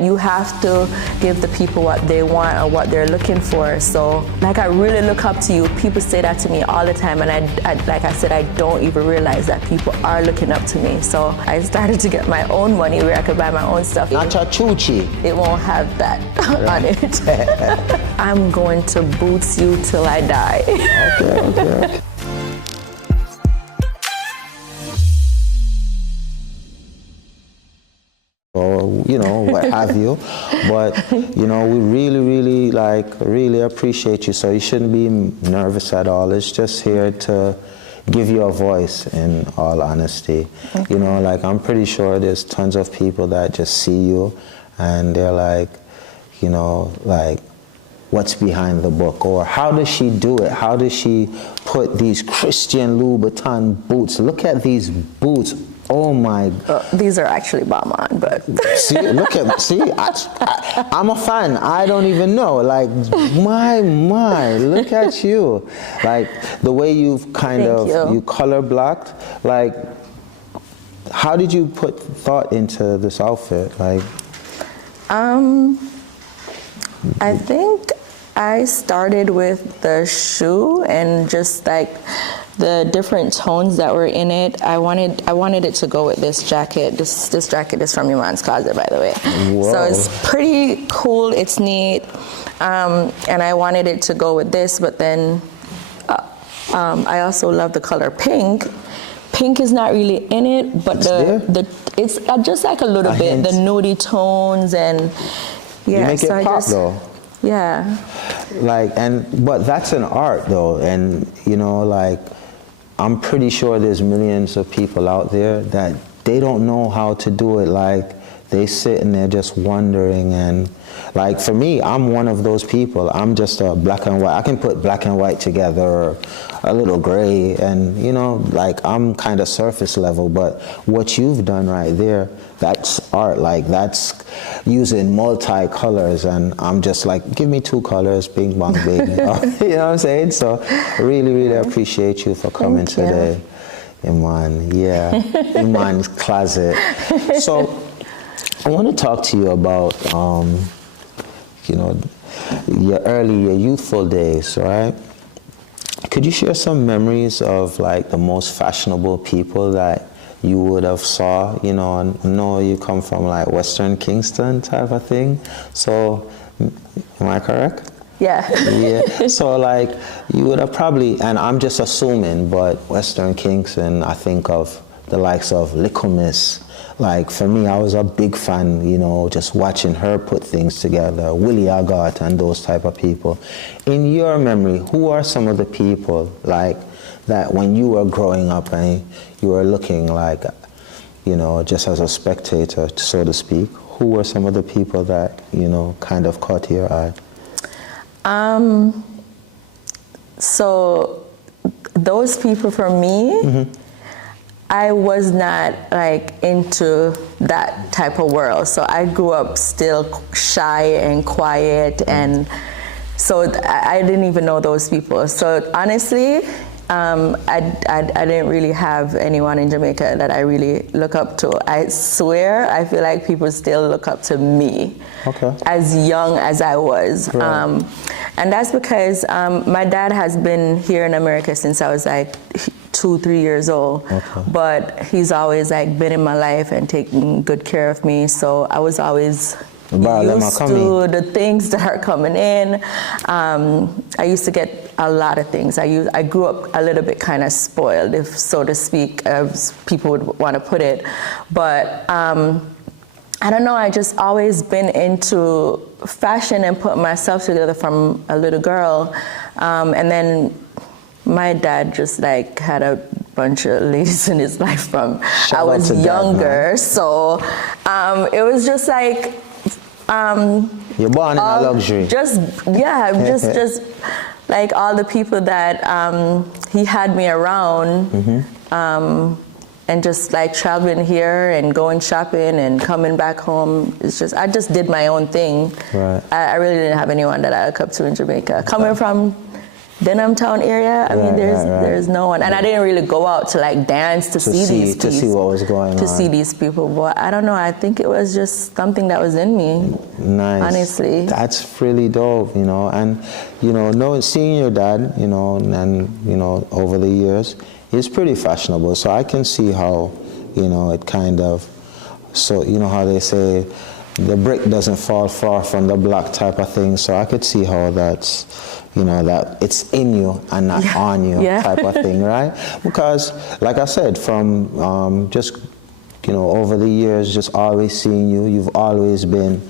You have to give the people what they want or what they're looking for. So, like, I really look up to you. People say that to me all the time, and I like I said, I don't even realize that people are looking up to me. So I started to get my own money where I could buy my own stuff. Achachuchi. It won't have that on it. I'm going to boots you till I die. Okay. Or, you know, what have you. But, you know, we really appreciate you. So you shouldn't be nervous at all. It's just here to give you a voice, in all honesty. You know, like, I'm pretty sure there's tons of people that just see you and they're like, you know, like, what's behind the book? Or how does she do it? How does she put these Christian Louboutin boots? Look at these boots. Oh my! These are actually Balmain, but see, look at I'm a fan. I don't even know. Like, my, look at you. Like, the way you've you color blocked. Like, how did you put thought into this outfit? Like, I think I started with the shoe and just like the different tones that were in it. I wanted it to go with this jacket. This jacket is from your man's closet, by the way. Whoa. So it's pretty cool. It's neat, and I wanted it to go with this. But then I also love the color pink. Pink is not really in it, but it's just like a little bit the nudie tones and yeah. You make it pop though. Yeah. Like, but that's an art though, and you know, like, I'm pretty sure there's millions of people out there that they don't know how to do it. Like, they sit and they're just wondering, and like, for me, I'm one of those people. I'm just a black and white. I can put black and white together, or a little gray, and you know, like, I'm kind of surface level, but what you've done right there, that's art. Like, that's using multi-colors, and I'm just like, give me 2 colors, bing bong baby. You know what I'm saying? So really appreciate you for coming today. Iman, yeah, Iman's closet. So I want to talk to you about, you know, your youthful days, right? Could you share some memories of like the most fashionable people that you would have saw? You know, I know you come from like Western Kingston type of thing. So, am I correct? Yeah. Yeah. So like, you would have probably, and I'm just assuming, but Western Kingston, I think of the likes of Little Miss. Like, for me, I was a big fan, you know, just watching her put things together, Willie Agat and those type of people. In your memory, who are some of the people, like, that when you were growing up and you were looking like, you know, just as a spectator, so to speak, who were some of the people that, you know, kind of caught your eye? So those people for me, I was not like into that type of world. So I grew up still shy and quiet, and so I didn't even know those people. So honestly, I didn't really have anyone in Jamaica that I really look up to. I swear, I feel like people still look up to me, as young as I was. Right. And that's because my dad has been here in America since I was like 2-3 years old, but he's always like been in my life and taking good care of me. So I was always used to the things that are coming in. I used to get a lot of things. I grew up a little bit kind of spoiled, if so to speak, as people would want to put it. But I don't know, I just always been into fashion and put myself together from a little girl. And then my dad just like had a bunch of ladies in his life from I was younger. So it was just like, you're born in a luxury. Just like all the people that he had me around, and just like traveling here and going shopping and coming back home. It's just, I just did my own thing. Right. I really didn't have anyone that I look up to in Jamaica. Coming from Denham Town area. I mean, Right. there's no one, and I didn't really go out to like dance to see these people, to see what was going on. to see these people. But I don't know. I think it was just something that was in me. Nice. Honestly, that's really dope, you know. And seeing your dad, and over the years, he's pretty fashionable. So I can see how, it kind of. So how they say, the brick doesn't fall far from the block type of thing. So I could see how that's, that it's in you and not on you type of thing, right? Because, like I said, from just, over the years, just always seeing you, you've always been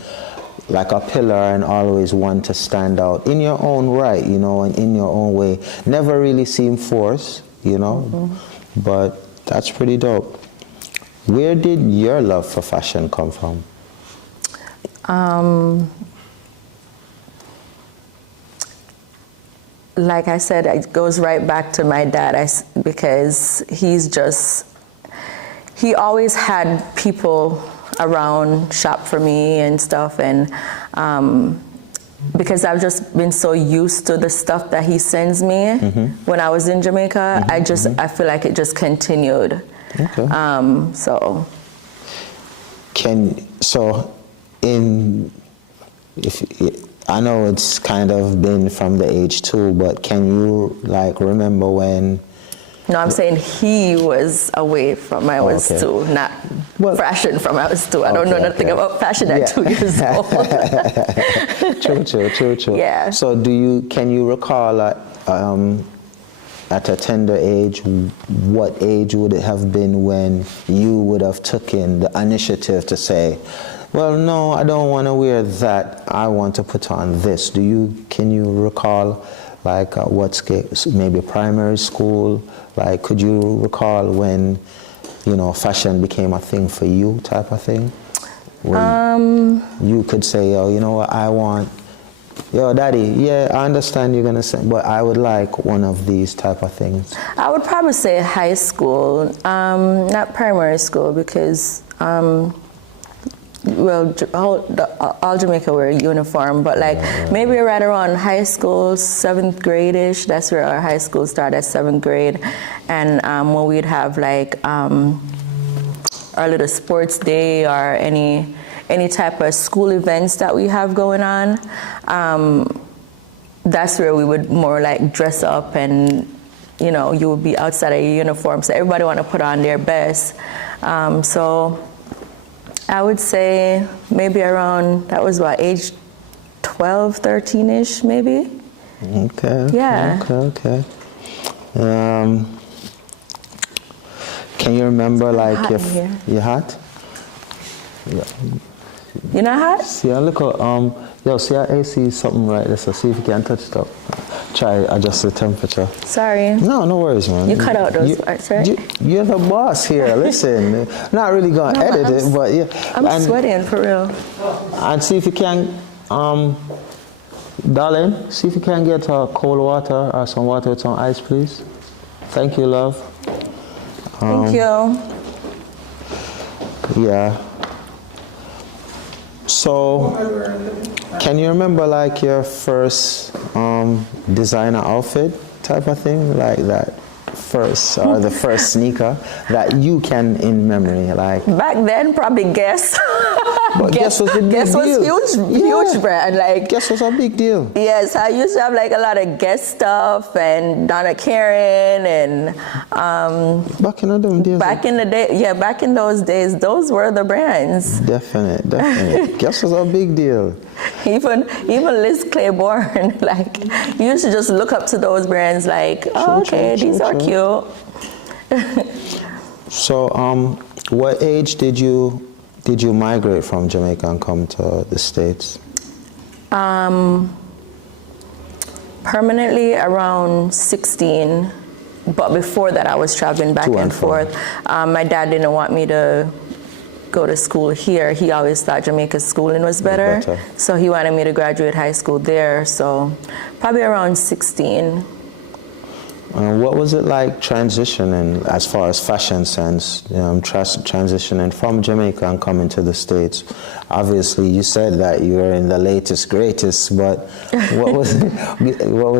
like a pillar and always one to stand out in your own right, and in your own way. Never really seem forced, but that's pretty dope. Where did your love for fashion come from? Like I said, it goes right back to my dad, because he always had people around shop for me and stuff, and because I've just been so used to the stuff that he sends me when I was in Jamaica, I feel like it just continued. Okay. I know it's kind of been from the age too, but can you remember when? No, I'm saying he was away from I was 2, not fashion from I was 2. I don't know nothing about fashion at 2 years old. True. Yeah. So can you recall at a tender age, what age would it have been when you would have taken the initiative to say, well, no, I don't want to wear that, I want to put on this? Can you recall what scale, maybe primary school, could you recall when, fashion became a thing for you type of thing? When you could say, oh, you know what, I want, daddy, I understand you're going to say, but I would like one of these type of things. I would probably say high school, not primary school, because, all Jamaica wear a uniform, but maybe right around high school, 7th grade-ish, that's where our high school started, 7th grade, and when we'd have our little sports day or any type of school events that we have going on, that's where we would more dress up, and you would be outside of your uniform, so everybody want to put on their best. So I would say maybe around, that was what, age 12, 13-ish maybe? Okay. Yeah. Okay. Can you remember your hat? Yeah. You know hot? See, look at, see our AC is something right there, so see if you can touch it up. Try adjust the temperature. Sorry. No worries, man. You cut out those parts, right? You're the boss here. Listen, not really gonna edit it, but yeah. I'm sweating for real. And see if you can, darling, see if you can get cold water or some water with some ice, please. Thank you, love. Thank you. Yeah. So, can you remember your first designer outfit type of thing, that first or the first sneaker that you can in memory, Back then, probably Guess. But Guess was a big deal. Guess was huge brand. Guess was a big deal. Yes, I used to have a lot of Guess stuff and Donna Karan and. Back in the days. Back in the day, back in those days, those were the brands. Definitely. Guess was a big deal. Even Liz Claiborne, you used to just look up to those brands these are cute. So, what age did you migrate from Jamaica and come to the States? Permanently around 16, but before that I was traveling back and forth. My dad didn't want me to go to school here. He always thought Jamaica's schooling was better. So he wanted me to graduate high school there. So probably around 16. What was it like transitioning as far as fashion sense, transitioning from Jamaica and coming to the States? Obviously, you said that you were in the latest, greatest, but what was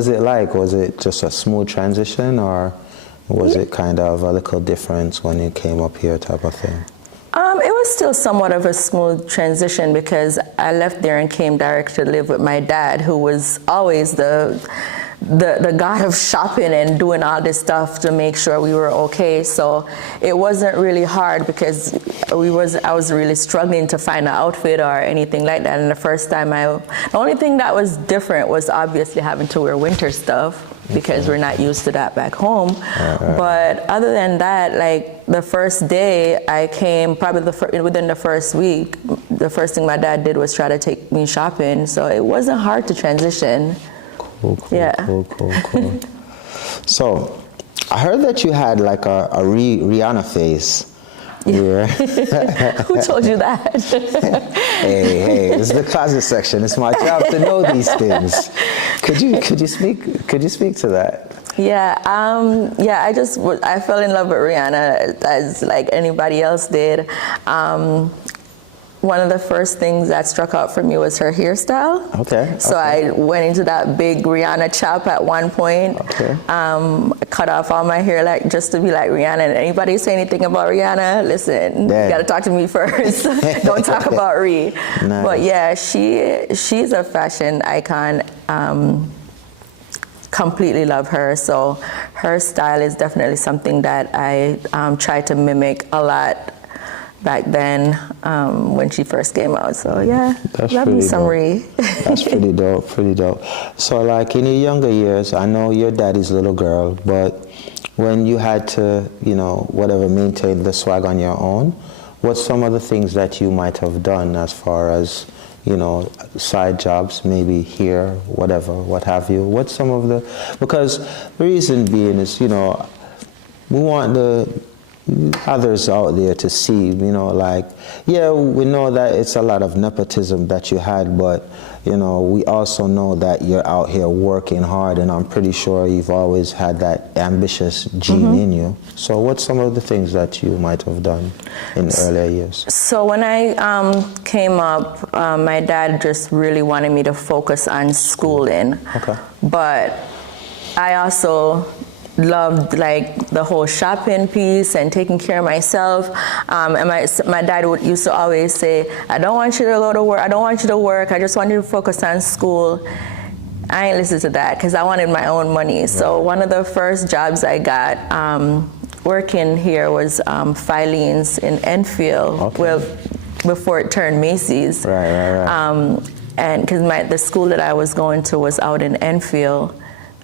it like? Was it just a smooth transition, or was it kind of a little difference when you came up here type of thing? It was still somewhat of a smooth transition because I left there and came direct to live with my dad, who was always the god of shopping and doing all this stuff to make sure we were okay. So it wasn't really hard because I was really struggling to find an outfit or anything like that. And the first time the only thing that was different was obviously having to wear winter stuff because we're not used to that back home. But other than that, like the first day I came, probably within the first week, the first thing my dad did was try to take me shopping. So it wasn't hard to transition. Cool. So, I heard that you had like a Rihanna face. Yeah. Who told you that? Hey, this is the closet section. It's my job to know these things. Could you speak to that? Yeah, I fell in love with Rihanna as like anybody else did. One of the first things that struck out for me was her hairstyle. Okay. So I went into that big Rihanna chop at one point. Okay. Cut off all my hair just to be like Rihanna. And anybody say anything about Rihanna, listen, you gotta talk to me first. Don't talk about Ree. Nice. But yeah, she's a fashion icon. Completely love her. So her style is definitely something that I try to mimic a lot back then when she first came out. So yeah, love me some Ree. That's pretty dope. So like in your younger years, I know you're daddy's little girl, but when you had to, maintain the swag on your own, what's some of the things that you might have done as far as, side jobs, maybe here, whatever, what have you? What's some of because the reason being is, we want the others out there to see, we know that it's a lot of nepotism that you had, but, we also know that you're out here working hard, and I'm pretty sure you've always had that ambitious gene in you. So what's some of the things that you might have done in the earlier years? So when I came up, my dad just really wanted me to focus on schooling. Okay. But I also loved like the whole shopping piece and taking care of myself. And my dad used to always say, I don't want you to go to work. I don't want you to work. I just want you to focus on school. I ain't listen to that because I wanted my own money. So one of the first jobs I got working here was Filene's in Enfield, before it turned Macy's. Right. And because the school that I was going to was out in Enfield.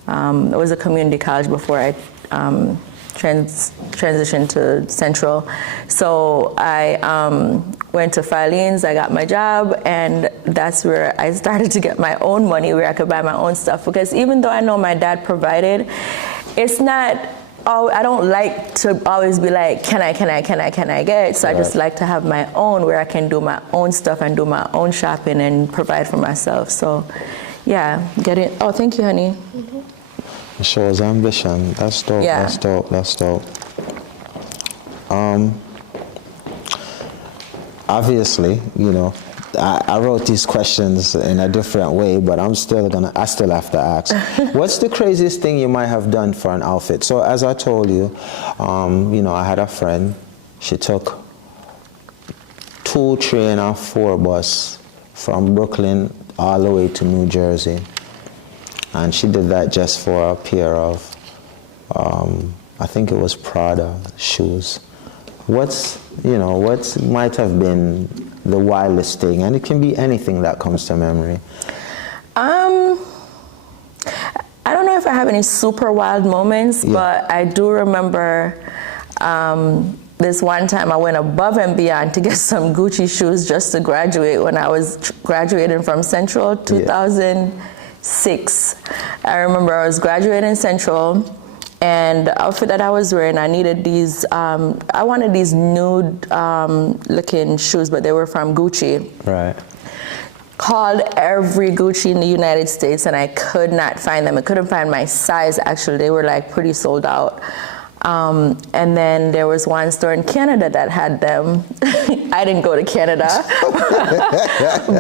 It was a community college before I transitioned to Central. So I went to Filene's, I got my job, and that's where I started to get my own money, where I could buy my own stuff. Because even though I know my dad provided, it's not, I don't like to always be like, can I get? So I just like to have my own, where I can do my own stuff and do my own shopping and provide for myself. So yeah, get it. Oh, thank you, honey. It shows ambition. That's dope. Yeah. That's dope. Obviously, I wrote these questions in a different way, but I still have to ask. What's the craziest thing you might have done for an outfit? So as I told you, I had a friend. She took 2, 3, and a 4 bus from Brooklyn all the way to New Jersey. And she did that just for a pair of, I think it was Prada shoes. What might have been the wildest thing? And it can be anything that comes to memory. I don't know if I have any super wild moments, but I do remember this one time I went above and beyond to get some Gucci shoes just to graduate when I was graduating from Central, 2006. I remember I was graduating Central, and the outfit that I was wearing, I needed these, I wanted these nude looking shoes, but they were from Gucci. Right. called every Gucci in the United States and I could not find them. I couldn't find my size, actually. They were like pretty sold out. And then there was one store in Canada that had them. I didn't go to Canada,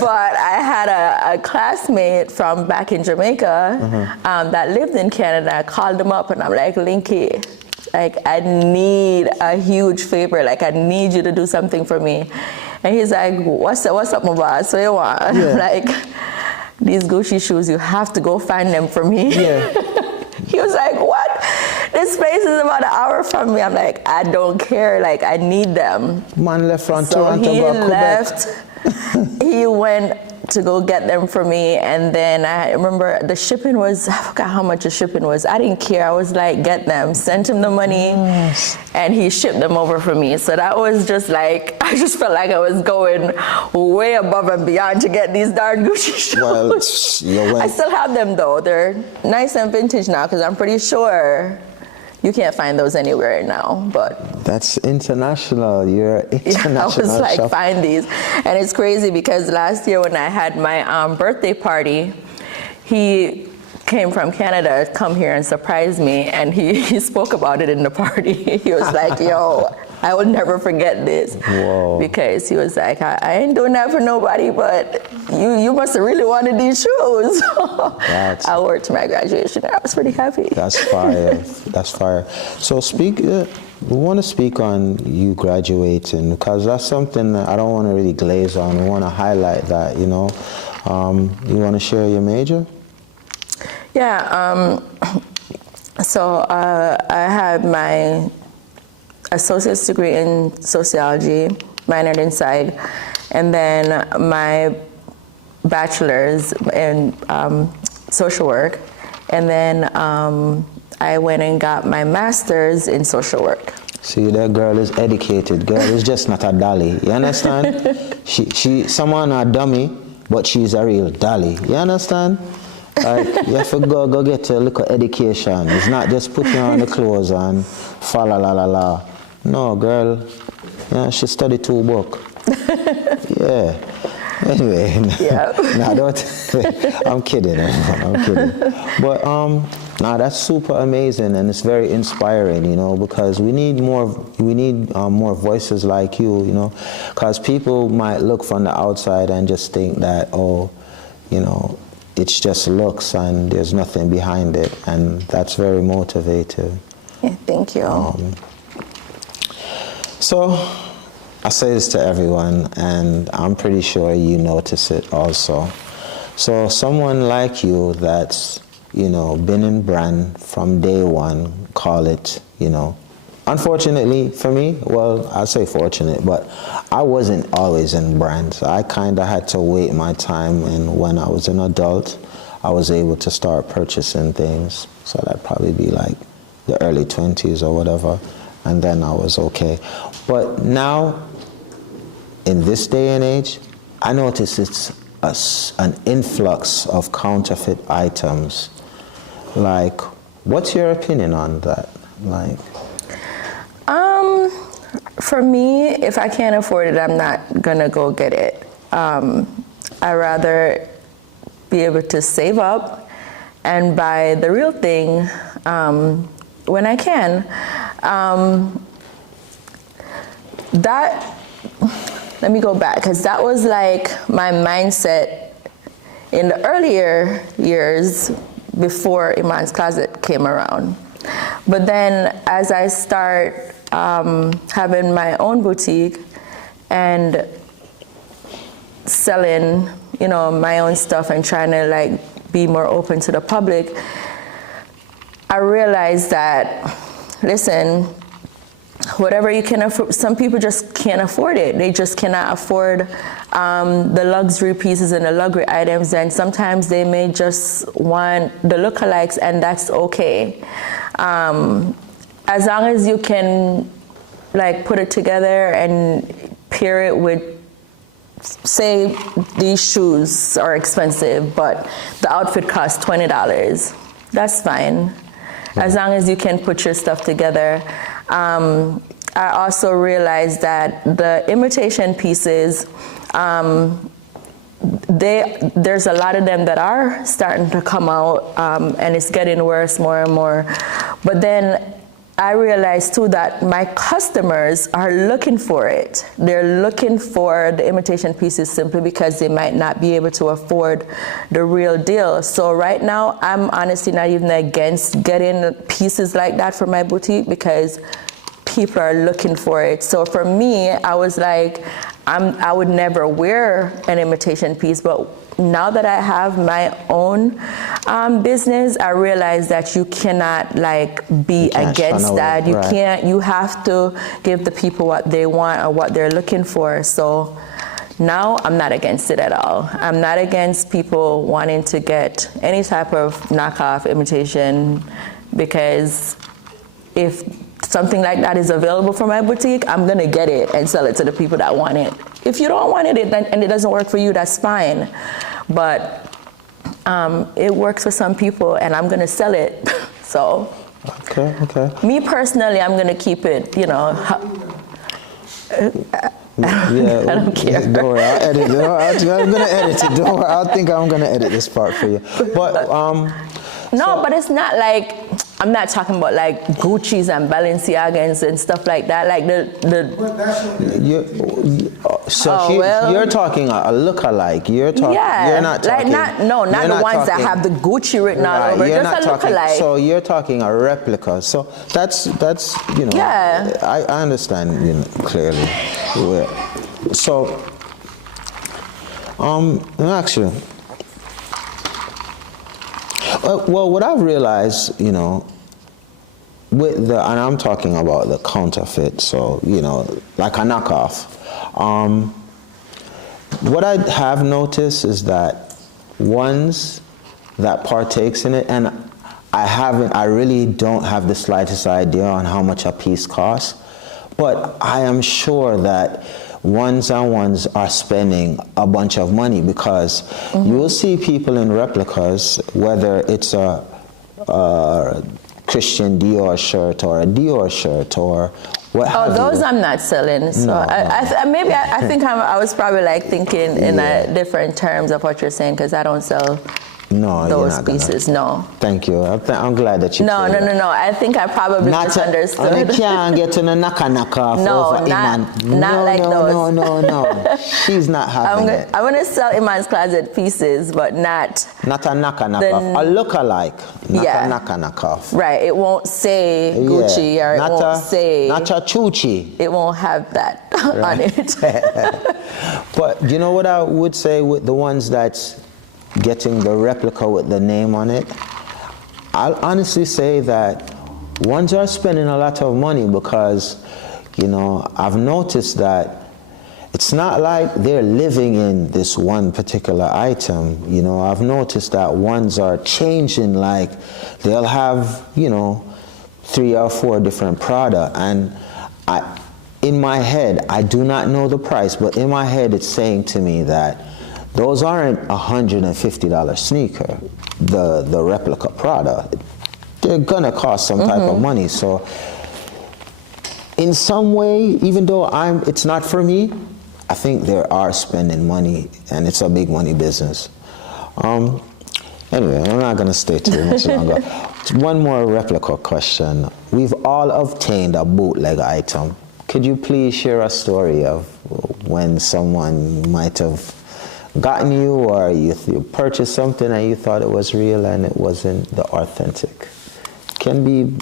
but I had a classmate from back in Jamaica that lived in Canada. I called him up and I'm like, Linky, like I need a huge favor. Like I need you to do something for me. And he's like, what's up, my boss? What you want? Yeah. Like, these Gucci shoes, you have to go find them for me. Yeah. He was like, what? This place is about an hour from me. I'm like, I don't care. Like, I need them. Man left from so Toronto, he Quebec. left. He went to go get them for me, and then I remember the shipping was, I forgot how much the shipping was. I didn't care. I was like, get them. Sent him the money, and he shipped them over for me. So that was just like, I just felt like I was going way above and beyond to get these darn Gucci shoes. Well, I still have them though. They're nice and vintage now because I'm pretty sure you can't find those anywhere now, but that's international. You're international. Yeah, I was like, shop. find these. And it's crazy because last year when I had my birthday party, he came from Canada to come here and surprise me, and he spoke about it in the party. He was like, yo, I will never forget this. Whoa. Because he was like, I ain't doing that for nobody, but you must have really wanted these shoes. I wore it to my graduation. I was pretty happy. That's fire. That's fire. So we want to speak on you graduating, because that's something that I don't want to really glaze on. We want to highlight that, you know. You want to share your major? Yeah. So I had my associate's degree in sociology, minored in psych, and then my bachelor's in social work, and then I went and got my master's in social work. See, that girl is educated. Girl is just not a dolly. You understand? Someone a dummy, but she's a real dolly. You understand? Like, you have to go get a little education. It's not just putting on the clothes and fa la la la la. No, girl, yeah, she studied 2 books. Yeah. Anyway, yeah. No, don't. I'm kidding. I'm kidding. But that's super amazing, and it's very inspiring, you know, because we need more voices like you know, because people might look from the outside and just think that, oh, you know, it's just looks and there's nothing behind it, and that's very motivating. Yeah, thank you. So I say this to everyone, and I'm pretty sure you notice it also. So someone like you that's, you know, been in brand from day one, call it, you know, unfortunately for me, well, I say fortunate, but I wasn't always in brands. I kind of had to wait my time, and when I was an adult, I was able to start purchasing things. So that'd probably be like the early 20s or whatever, and then I was okay. But now, in this day and age, I notice it's an influx of counterfeit items. Like, what's your opinion on that? Like, for me, if I can't afford it, I'm not gonna go get it. I'd rather be able to save up and buy the real thing when I can. Let me go back, because that was like my mindset in the earlier years before Iman's Closet came around. But then as I start having my own boutique and selling, you know, my own stuff and trying to like be more open to the public, I realized that, listen, whatever you can afford, some people just can't afford it. They just cannot afford the luxury pieces and the luxury items, and sometimes they may just want the lookalikes, and that's okay. As long as you can like put it together and pair it with, say these shoes are expensive, but the outfit costs $20. That's fine. As long as you can put your stuff together. I also realized that the imitation pieces, there's a lot of them that are starting to come out, and it's getting worse more and more. But then I realized too that my customers are looking for it. They're looking for the imitation pieces simply because they might not be able to afford the real deal. So right now, I'm honestly not even against getting pieces like that for my boutique because people are looking for it. So for me, I was like, I would never wear an imitation piece, but now that I have my own business, I realize that you cannot be against that. You can't. You have to give the people what they want or what they're looking for. So now I'm not against it at all. I'm not against people wanting to get any type of knockoff imitation, because if something like that is available for my boutique, I'm gonna get it and sell it to the people that want it. If you don't want it and it doesn't work for you, that's fine. But it works for some people, and I'm gonna sell it. So, okay. Me personally, I'm gonna keep it. Yeah, I don't care. Don't worry, I'll edit it. I'm gonna edit it. Don't worry, I think I'm gonna edit this part for you. But but it's not like, I'm not talking about like Gucci's and Balenciagas and stuff like that. Like you're talking a look-alike. You're talking. Yeah, you're not talking. Not the ones that have the Gucci written all over. You're just not a talking, look-alike. So you're talking a replica. So that's Yeah. I understand clearly. So let me ask you. Well, what I've realized, with and I'm talking about the counterfeit, so, like a knockoff. What I have noticed is that ones that partakes in it, and I really don't have the slightest idea on how much a piece costs, but I am sure that ones and ones are spending a bunch of money, because you'll see people in replicas, whether it's a Christian Dior shirt or a Dior shirt or what have those you. I'm not selling. So No. I think I was probably thinking in a different terms of what you're saying, because I don't sell those pieces. No. Thank you. I'm glad that you. No. I think I probably misunderstood. I can't get to the knock off. No, over not no, like those. No. She's not having it. I'm gonna sell Iman's Closet pieces, but not a knock off. A look-alike, not a knock off. Right. It won't say Gucci, or it won't say. Not a Chuchi. It won't have that on it. But you know what I would say with the ones that's getting the replica with the name on it? I'll honestly say that ones are spending a lot of money, because, I've noticed that it's not like they're living in this one particular item. I've noticed that ones are changing, like they'll have, 3 or 4 different products, and in my head, I do not know the price, but in my head it's saying to me that those aren't $150 sneaker, the replica product. They're gonna cost some type of money. So in some way, even though it's not for me, I think they are spending money, and it's a big money business. Anyway, I'm not gonna stay too much longer. One more replica question. We've all obtained a bootleg item. Could you please share a story of when someone might have gotten you, or you purchased something and you thought it was real and it wasn't the authentic? Can be,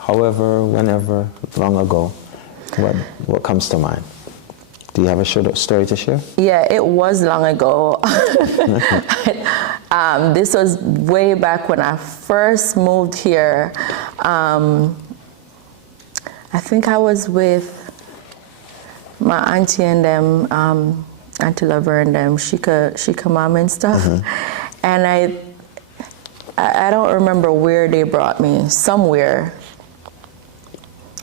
however, whenever, long ago. What comes to mind? Do you have a short story to share? Yeah, it was long ago. This was way back when I first moved here. I think I was with my auntie and them, Auntie Lover and them, Shika Mom and stuff. And I don't remember where they brought me, somewhere.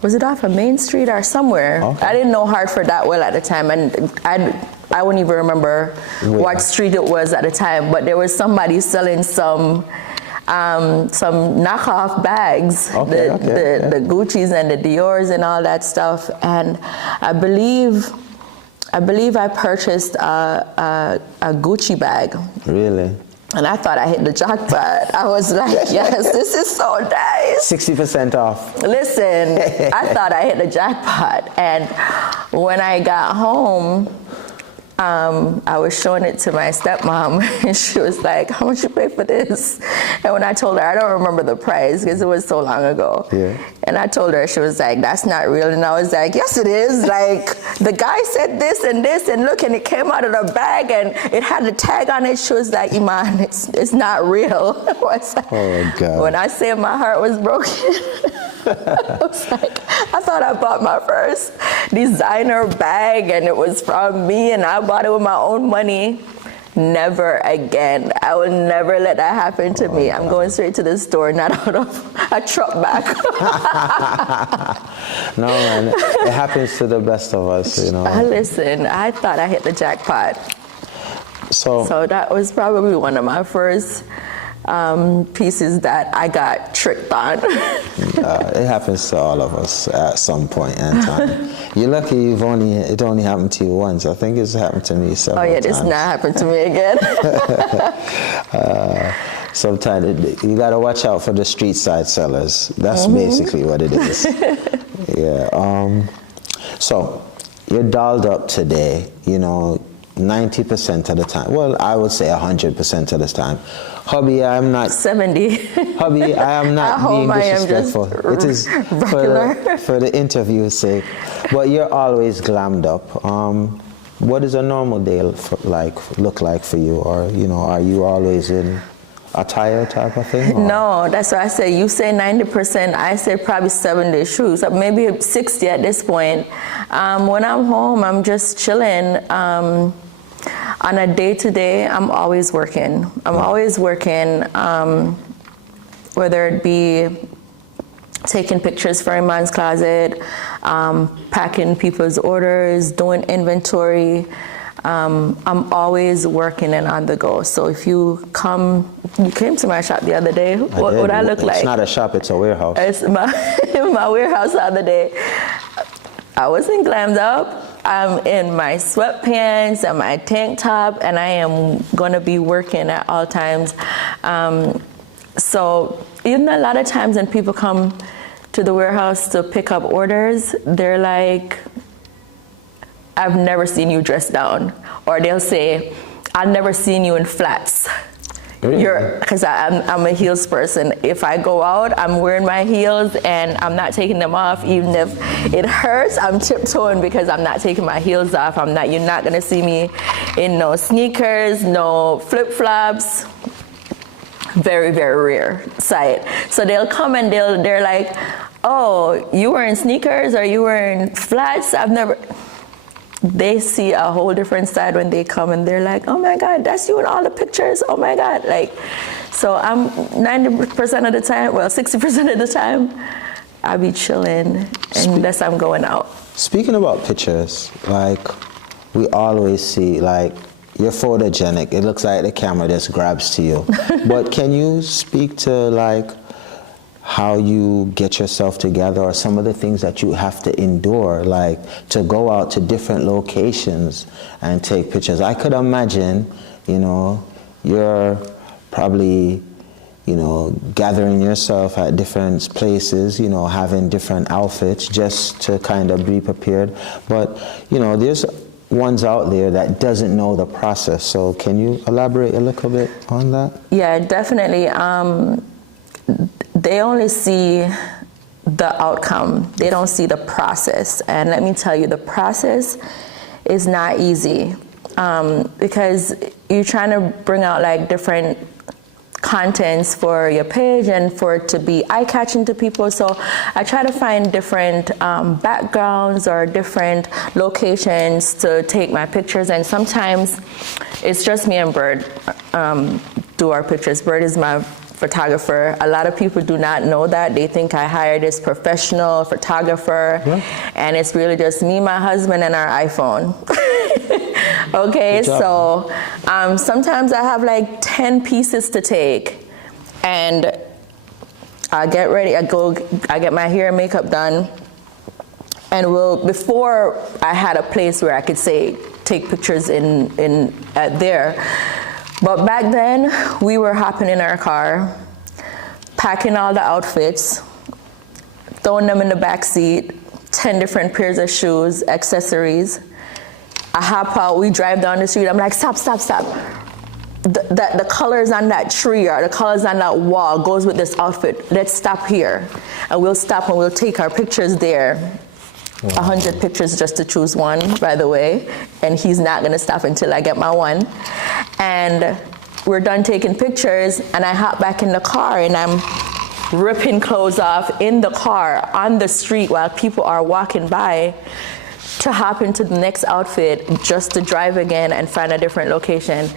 Was it off of Main Street or somewhere? Okay. I didn't know Hartford that well at the time, and I wouldn't even remember what street it was at the time, but there was somebody selling some knockoff bags, the Gucci's and the Dior's and all that stuff. And I believe I believe I purchased a Gucci bag. Really? And I thought I hit the jackpot. I was like, yes, this is so nice. 60% off. Listen, I thought I hit the jackpot. And when I got home, I was showing it to my stepmom, and she was like, how much you pay for this? And when I told her, I don't remember the price because it was so long ago. Yeah. And I told her, she was like, that's not real. And I was like, yes, it is. Like, the guy said this, and look, and it came out of the bag, and it had the tag on it. She was like, Iman, it's not real. I was like, oh, God. When I say my heart was broken, I was like, I thought I bought my first designer bag, and it was from me, and I bought it with my own money. Never again. I will never let that happen to me. I'm going straight to the store, not out of a truck back. No, man, it happens to the best of us, you know. Listen, I thought I hit the jackpot. So that was probably one of my first pieces that I got tricked on. It happens to all of us at some point in time. You're lucky it only happened to you once. I think it's happened to me several times. This not happened to me again. Sometimes you gotta watch out for the street side sellers. That's basically what it is. Yeah. So you're dolled up today, you know, 90% of the time. Well, I would say 100% of the time. Hubby, I'm not 70. Hubby, I am not being disrespectful. It is for the interview's sake. But you're always glammed up. What does a normal day look like for you? Or, you know, are you always in attire type of thing? Or? No, that's what I say. You say 90%, I say probably 70 shoes, so maybe 60 at this point. When I'm home, I'm just chilling. On a day-to-day, I'm always working. I'm always working, whether it be taking pictures for Iman's closet, packing people's orders, doing inventory. I'm always working and on the go. So if you came to my shop the other day, what would I look like? It's not a shop, it's a warehouse. It's my warehouse the other day. I wasn't glammed up. I'm in my sweatpants and my tank top, and I am gonna be working at all times. So even a lot of times when people come to the warehouse to pick up orders, they're like, I've never seen you dressed down. Or they'll say, I've never seen you in flats. Because I'm a heels person. If I go out, I'm wearing my heels and I'm not taking them off. Even if it hurts, I'm tiptoeing because I'm not taking my heels off. You're not gonna see me in no sneakers, no flip-flops. Very, very rare sight. So they'll come and they're like, oh, you wearing sneakers or you wearing flats? They see a whole different side when they come and they're like, oh my God, that's you in all the pictures, oh my God. So I'm 90% of the time, 60% of the time, I'll be chilling unless I'm going out. Speaking about pictures, we always see, you're photogenic. It looks like the camera just grabs to you. But can you speak to how you get yourself together or some of the things that you have to endure, to go out to different locations and take pictures? I could imagine, you're probably, gathering yourself at different places, having different outfits just to kind of be prepared. But, there's ones out there that doesn't know the process. So can you elaborate a little bit on that? Yeah, definitely. They only see the outcome. They don't see the process. And let me tell you, the process is not easy because you're trying to bring out different contents for your page and for it to be eye-catching to people. So I try to find different backgrounds or different locations to take my pictures. And sometimes it's just me and Bird do our pictures. Bird is my photographer. A lot of people do not know that. They think I hired this professional photographer, and it's really just me, my husband, and our iPhone. Okay, so sometimes I have 10 pieces to take, and I get ready. I get my hair and makeup done. And before I had a place where I could say, take pictures there. But back then, we were hopping in our car, packing all the outfits, throwing them in the back seat, 10 different pairs of shoes, accessories. I hop out, we drive down the street, I'm like, stop. The colors on that tree or the colors on that wall goes with this outfit. Let's stop here. And we'll stop and we'll take our pictures there. 100 pictures just to choose one, by the way. And he's not gonna stop until I get my one. And we're done taking pictures and I hop back in the car and I'm ripping clothes off in the car on the street while people are walking by to hop into the next outfit just to drive again and find a different location.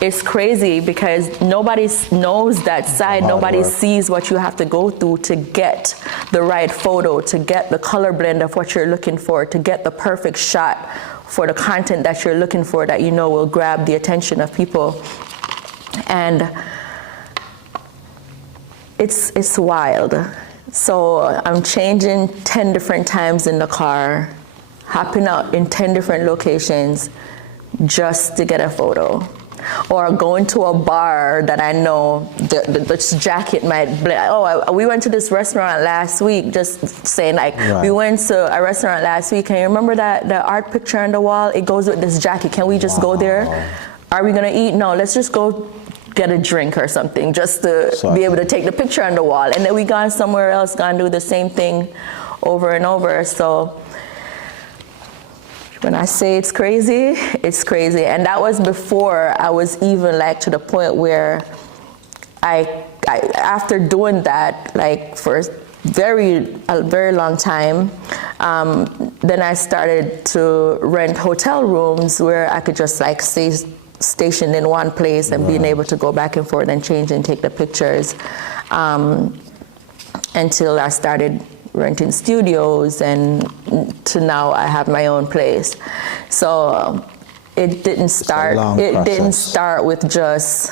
It's crazy because nobody knows that side. Nobody sees what you have to go through to get the right photo, to get the color blend of what you're looking for, to get the perfect shot for the content that you're looking for that you know will grab the attention of people. And it's wild. So I'm changing 10 different times in the car, hopping out in 10 different locations just to get a photo. Or going to a bar that I know this jacket might blend. Oh, we went to this restaurant last week, just saying like, we went to a restaurant last week, and you remember that the art picture on the wall? It goes with this jacket. Can we just go there? Are we gonna eat? No, let's just go get a drink or something just to be able to take the picture on the wall. And then we gone somewhere else, gone do the same thing over and over. So when I say it's crazy, it's crazy. And that was before I was even like to the point where I after doing that, like for a very long time, then I started to rent hotel rooms where I could just like stay stationed in one place and being able to go back and forth and change and take the pictures until I started renting studios, and to now I have my own place. So it didn't start with just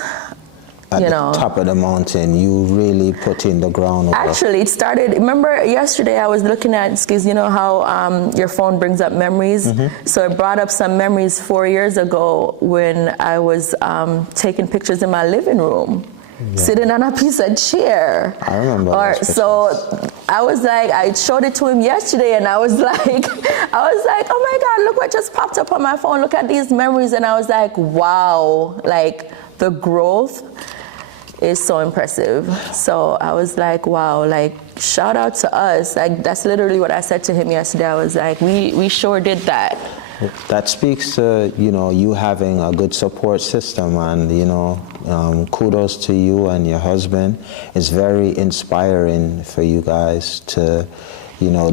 at the top of the mountain. You really put in the groundwork. Actually, it started, remember yesterday I was looking at, because you know how your phone brings up memories? So it brought up some memories 4 years ago when I was taking pictures in my living room. Sitting on a piece of chair. I remember. So I was like, I showed it to him yesterday, and I was like, oh my God, look what just popped up on my phone. Look at these memories, and I was like, wow, like the growth is so impressive. So I was like, wow, like shout out to us. Like that's literally what I said to him yesterday. I was like, we sure did that. That speaks to, you having a good support system, and, kudos to you and your husband. It's very inspiring for you guys to,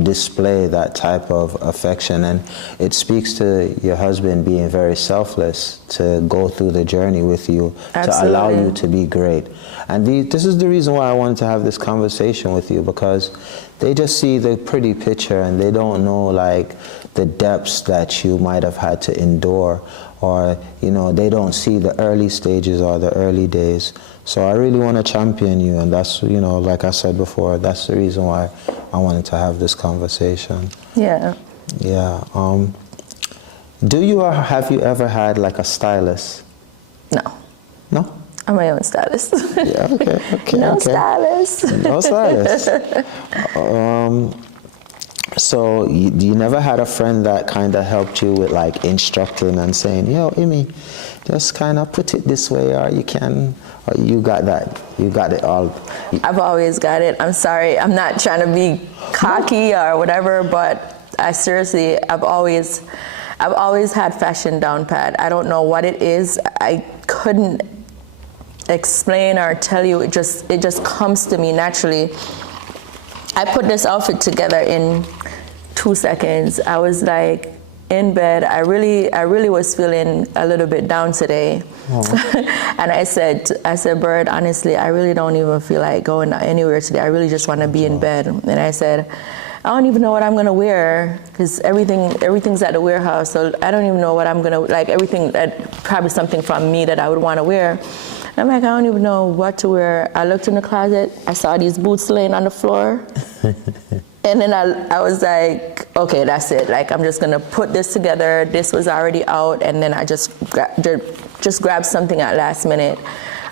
display that type of affection. And it speaks to your husband being very selfless to go through the journey with you, to allow you to be great. And this is the reason why I wanted to have this conversation with you, because they just see the pretty picture and they don't know like the depths that you might have had to endure, or they don't see the early stages or the early days. So I really want to champion you, and that's like I said before, that's the reason why I wanted to have this conversation. Yeah. Have you ever had like a stylist? No? I'm my own stylist. Yeah, okay. No stylist. No stylist. So you never had a friend that kind of helped you with like instructing and saying, yo, Imi, just kind of put it this way, or you got it all? I've always got it. I'm sorry, I'm not trying to be cocky or whatever, but I've always had fashion down pat. I don't know what it is. I couldn't explain or tell you. It just comes to me naturally. I put this outfit together in 2 seconds. I was like in bed. I really was feeling a little bit down today. And I said, Bird, honestly, I really don't even feel like going anywhere today. I really just want to be in bed. And I said, I don't even know what I'm gonna wear, because everything's at the warehouse. So I don't even know what I'm gonna, like everything, probably something from me that I would want to wear. I'm like, I don't even know what to wear. I looked in the closet. I saw these boots laying on the floor. And then I was like, okay, that's it. Like, I'm just gonna put this together. This was already out, and then I just grabbed something at last minute.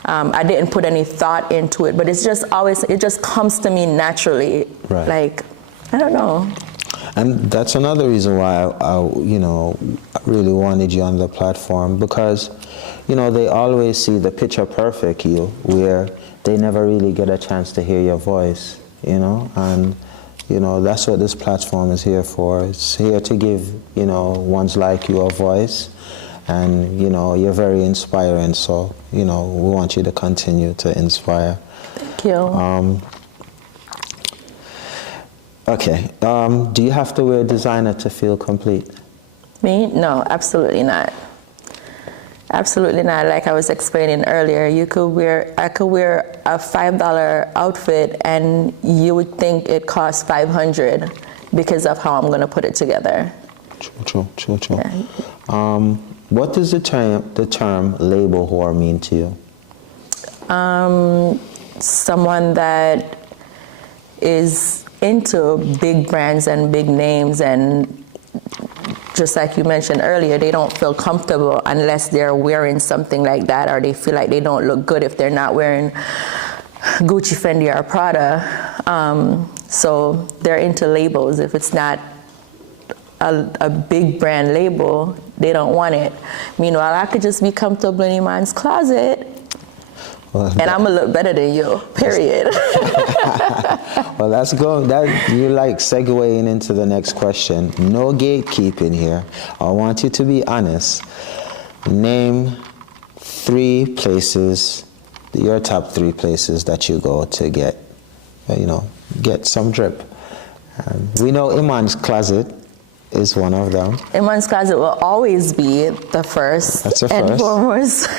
I didn't put any thought into it, but it's just always, it just comes to me naturally. Right. Like, I don't know. And that's another reason why I really wanted you on the platform, because, they always see the picture perfect you, where they never really get a chance to hear your voice, and, that's what this platform is here for. It's here to give, ones like you a voice, and, you're very inspiring, so, we want you to continue to inspire. Thank you. Okay, do you have to wear designer to feel complete? Me? No, absolutely not. Absolutely not. Like I was explaining earlier, I could wear a $5 outfit and you would think it costs $500 because of how I'm going to put it together. True. Yeah. What does the term label whore mean to you? Someone that is into big brands and big names, and just like you mentioned earlier, they don't feel comfortable unless they're wearing something like that, or they feel like they don't look good if they're not wearing Gucci, Fendi, or Prada. So they're into labels. If it's not a big brand label, they don't want it. Meanwhile, I could just be comfortable in Iman's closet, and I'm gonna look better than you, period. Well, that's good. You're like segueing into the next question. No gatekeeping here. I want you to be honest. Name 3 places, your top 3 places that you go to get some drip. We know Iman's closet is one of them. Iman's closet will always be the first. That's the and first. foremost.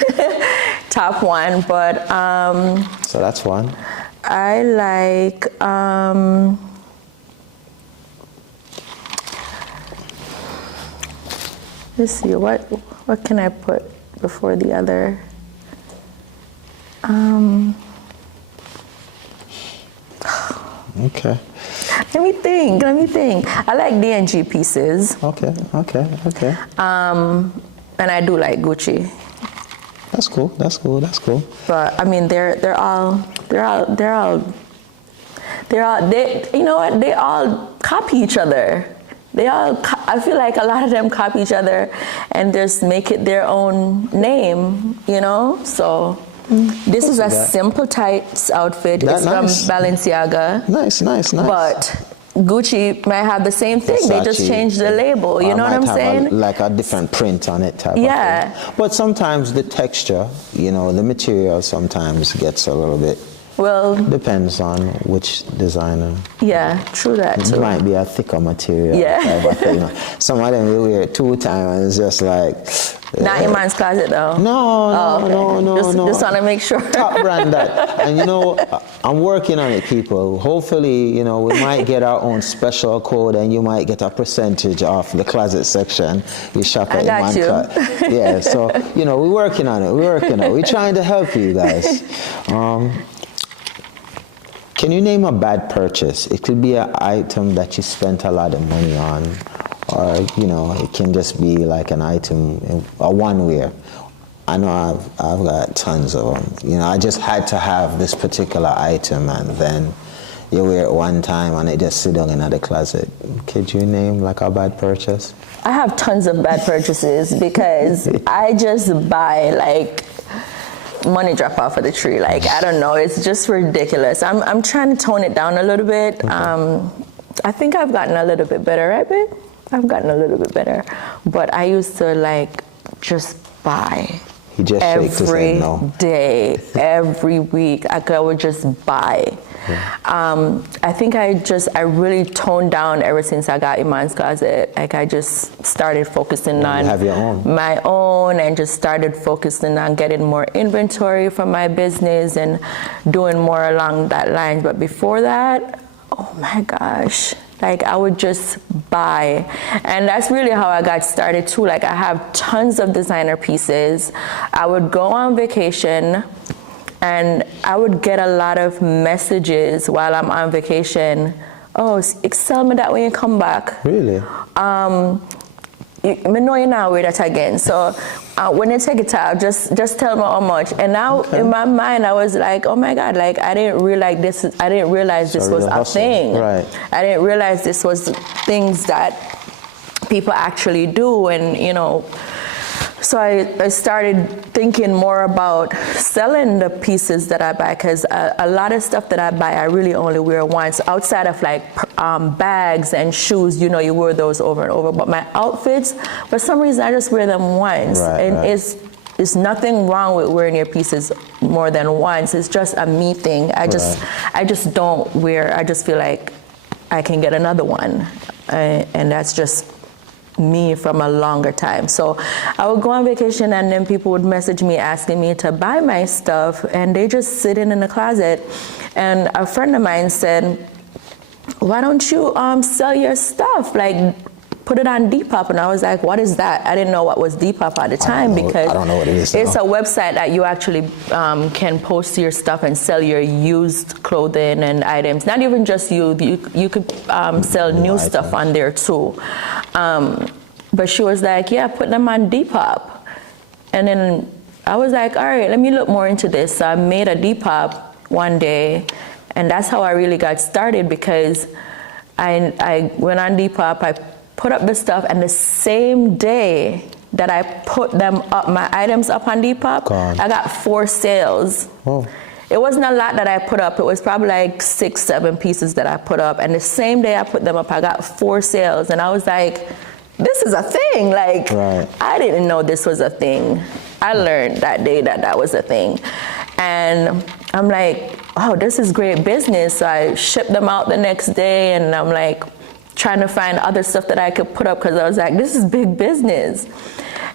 Top one, but so that's one. I like let's see, what can I put before the other? Okay. Let me think. I like D&G pieces. Okay. And I do like Gucci. That's cool. But I mean, they you know what? They all copy each other. I feel like a lot of them copy each other and just make it their own name, So this is a simple tights outfit. It's nice. From Balenciaga. Nice. But Gucci might have the same thing. Versace. They just changed the label. You know what I'm saying? Like a different print on it type of thing. But sometimes the texture, the material sometimes gets a little bit. Well, depends on which designer. Yeah, true that too. It might be a thicker material. Yeah. Type of thing. Some of them you wear it 2 times and it's just like. Not in Iman's closet though. No. Just want to make sure. Top brand that. And I'm working on it, people. Hopefully, we might get our own special code and you might get a percentage off the closet section. You shop at Iman's closet. Yeah, so, we're working on it. We're trying to help you guys. Can you name a bad purchase? It could be an item that you spent a lot of money on, or it can just be like an item, a one-wear. I know I've got tons of them. I just had to have this particular item, and then you wear it one time and it just sit down in the closet. Could you name like a bad purchase? I have tons of bad purchases because I just buy like money drop off of the tree. Like, I don't know, it's just ridiculous. I'm trying to tone it down a little bit. Okay. I think I've gotten a little bit better, right, babe? I've gotten a little bit better. But I used to like just buy. He just shakes his head no. Day, every week. I would just buy. Yeah. I think I really toned down ever since I got Iman's closet. Like, I just started focusing on have your own. My own, and just started focusing on getting more inventory from my business and doing more along that line. But before that, oh my gosh, like I would just buy. And that's really how I got started too. Like, I have tons of designer pieces. I would go on vacation and I would get a lot of messages while I'm on vacation oh, sell me that when you come back. Really? I know you're not wear that again. So when you take it out, just tell me how much. And now in my mind, I was like, oh my God, like I didn't realize this was a thing. Right. I didn't realize this was things that people actually do, and you know. So I started thinking more about selling the pieces that I buy, because a lot of stuff that I buy, I really only wear once. Outside of like bags and shoes, you know, you wear those over and over. But my outfits, for some reason, I just wear them once. And it's nothing wrong with wearing your pieces more than once. It's just a me thing. I just don't wear. I just feel like I can get another one, and that's just me from a longer time. So I would go on vacation, and then people would message me asking me to buy my stuff, and they just sitting in the closet. And a friend of mine said, why don't you sell your stuff, like put it on Depop? And I was like, what is that? I didn't know what was Depop at the time, because I don't know what it is now. It's a website that you actually can post your stuff and sell your used clothing and items. Not even just you could sell new stuff on there too. But she was like, yeah, put them on Depop. And then I was like, all right, let me look more into this. So I made a Depop one day, and that's how I really got started, because I went on Depop, I put up the stuff, and the same day that I put them up, my items up on Depop, I got 4 sales. Oh. It wasn't a lot that I put up. It was probably like 6, 7 pieces that I put up. And the same day I put them up, I got 4 sales. And I was like, this is a thing. Like, I didn't know this was a thing. I learned that day that was a thing. And I'm like, oh, this is great business. So I shipped them out the next day, and I'm like trying to find other stuff that I could put up, because I was like, this is big business.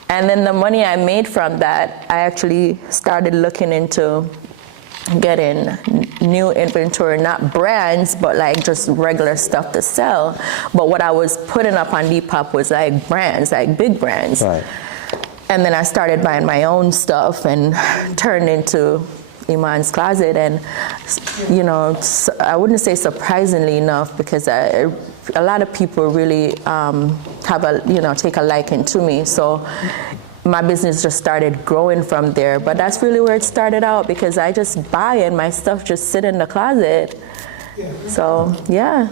And then the money I made from that, I actually started looking into getting new inventory, not brands, but like just regular stuff to sell. But what I was putting up on Depop was like brands, like big brands. Right. And then I started buying my own stuff and turned into Iman's Closet. And, you know, I wouldn't say surprisingly enough, because a lot of people really take a liking to me. So my business just started growing from there. But that's really where it started out, because I just buy and my stuff just sit in the closet. So, yeah.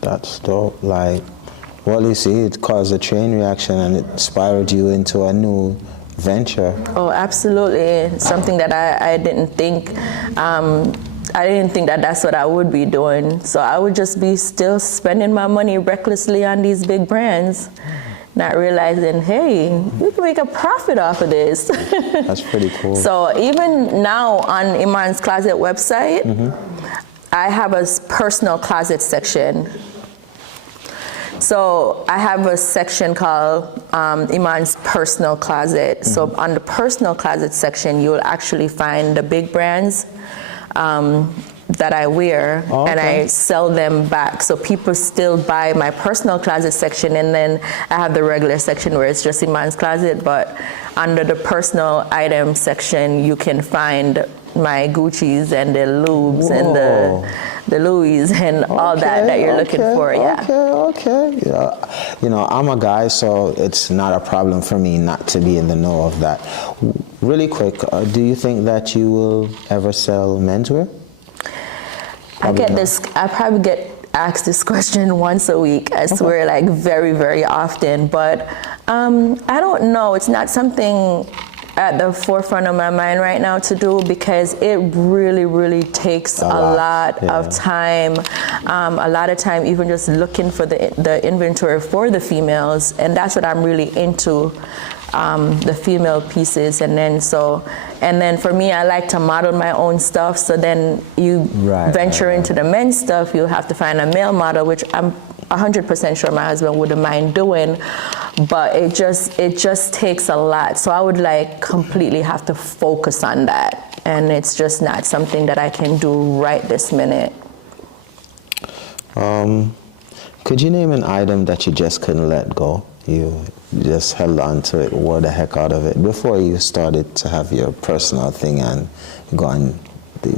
That's dope. Like, well, you see, it caused a chain reaction, and it spiraled you into a new venture. Oh, absolutely. Something that I didn't think, I didn't think that that's what I would be doing. So I would just be still spending my money recklessly on these big brands, not realizing, hey, you can make a profit off of this. That's pretty cool. So even now on Iman's Closet website, I have a personal closet section. So I have a section called Iman's Personal Closet. So on the personal closet section, you'll actually find the big brands that I wear, and I sell them back. So people still buy my personal closet section, and then I have the regular section where it's just Iman's Closet. But under the personal item section, you can find my Gucci's and the Loubs and the Louis and all that you're looking for. You know, I'm a guy, so it's not a problem for me not to be in the know of that. Really quick, do you think that you will ever sell menswear? I probably get asked this question once a week, I swear, like very, very often. But I don't know. It's not something at the forefront of my mind right now to do, because it really, really takes a lot of time. A lot of time even just looking for the inventory for the females, and that's what I'm really into. The female pieces, and then for me, I like to model my own stuff. So then you venture into the men's stuff, you have to find a male model, which I'm 100% sure my husband wouldn't mind doing, but it just takes a lot. So I would like completely have to focus on that, and it's just not something that I can do right this minute. Could you name an item that you just couldn't let go? You just held on to it, wore the heck out of it, before you started to have your personal thing and go on the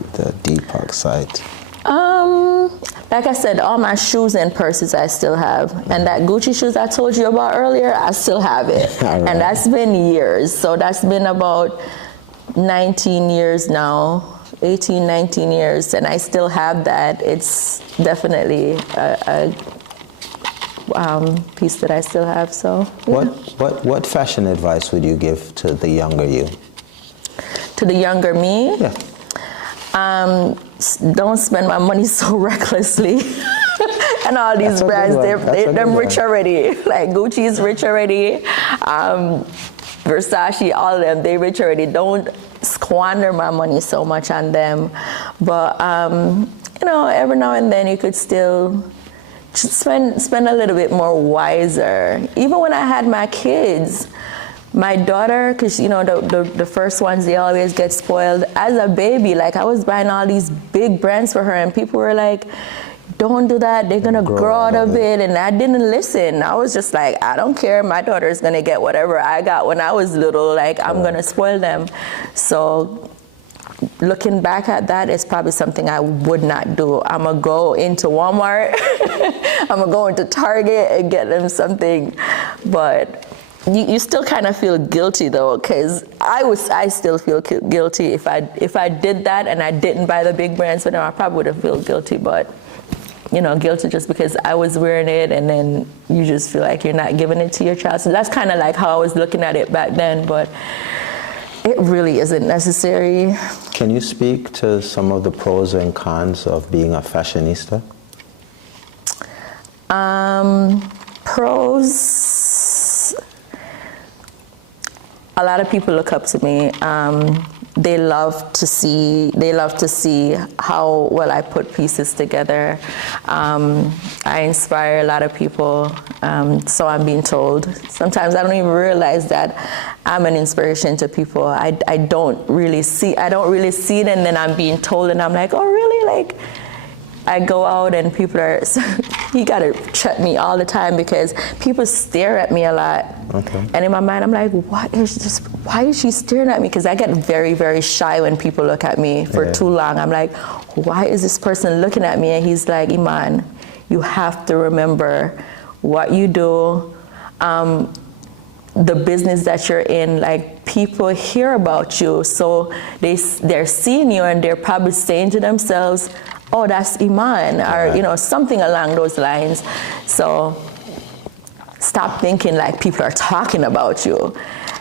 Depop site? Like I said, all my shoes and purses I still have. And that Gucci shoes I told you about earlier, I still have it. All right. And that's been years. So that's been about 19 years now, 18, 19 years. And I still have that. It's definitely a piece that I still have. So yeah. What fashion advice would you give to the younger you? To the younger me? Yeah. Don't spend my money so recklessly. And all these brands, they're rich already. Like Gucci's rich already. Versace, all of them, they rich already. Don't squander my money so much on them. But, every now and then you could still spend a little bit more wiser. Even when I had my kids, my daughter, because the first ones, they always get spoiled. As a baby, like I was buying all these big brands for her, and people were like, don't do that, they're gonna grow out of it. And I didn't listen. I was just like, I don't care, my daughter's gonna get whatever I got when I was little, like I'm gonna spoil them. So looking back at that, it's probably something I would not do. I'm gonna go into Walmart, I'm gonna go into Target and get them something. But you still kind of feel guilty though, because I still feel guilty if I did that and I didn't buy the big brands for them. I probably would have felt guilty, but guilty just because I was wearing it, and then you just feel like you're not giving it to your child. So that's kind of like how I was looking at it back then, but it really isn't necessary. Can you speak to some of the pros and cons of being a fashionista? Pros. A lot of people look up to me. They love to see how well I put pieces together. I inspire a lot of people, so I'm being told. Sometimes I don't even realize that I'm an inspiration to people. I don't really see it, and then I'm being told, and I'm like, oh really? Like, I go out and people are, you gotta check me all the time because people stare at me a lot. Okay. And in my mind, I'm like, why is she staring at me? Because I get very, very shy when people look at me for too long. I'm like, why is this person looking at me? And he's like, Iman, you have to remember what you do, the business that you're in. Like, people hear about you, so they're seeing you and they're probably saying to themselves, oh, that's Iman, or something along those lines. So stop thinking like people are talking about you.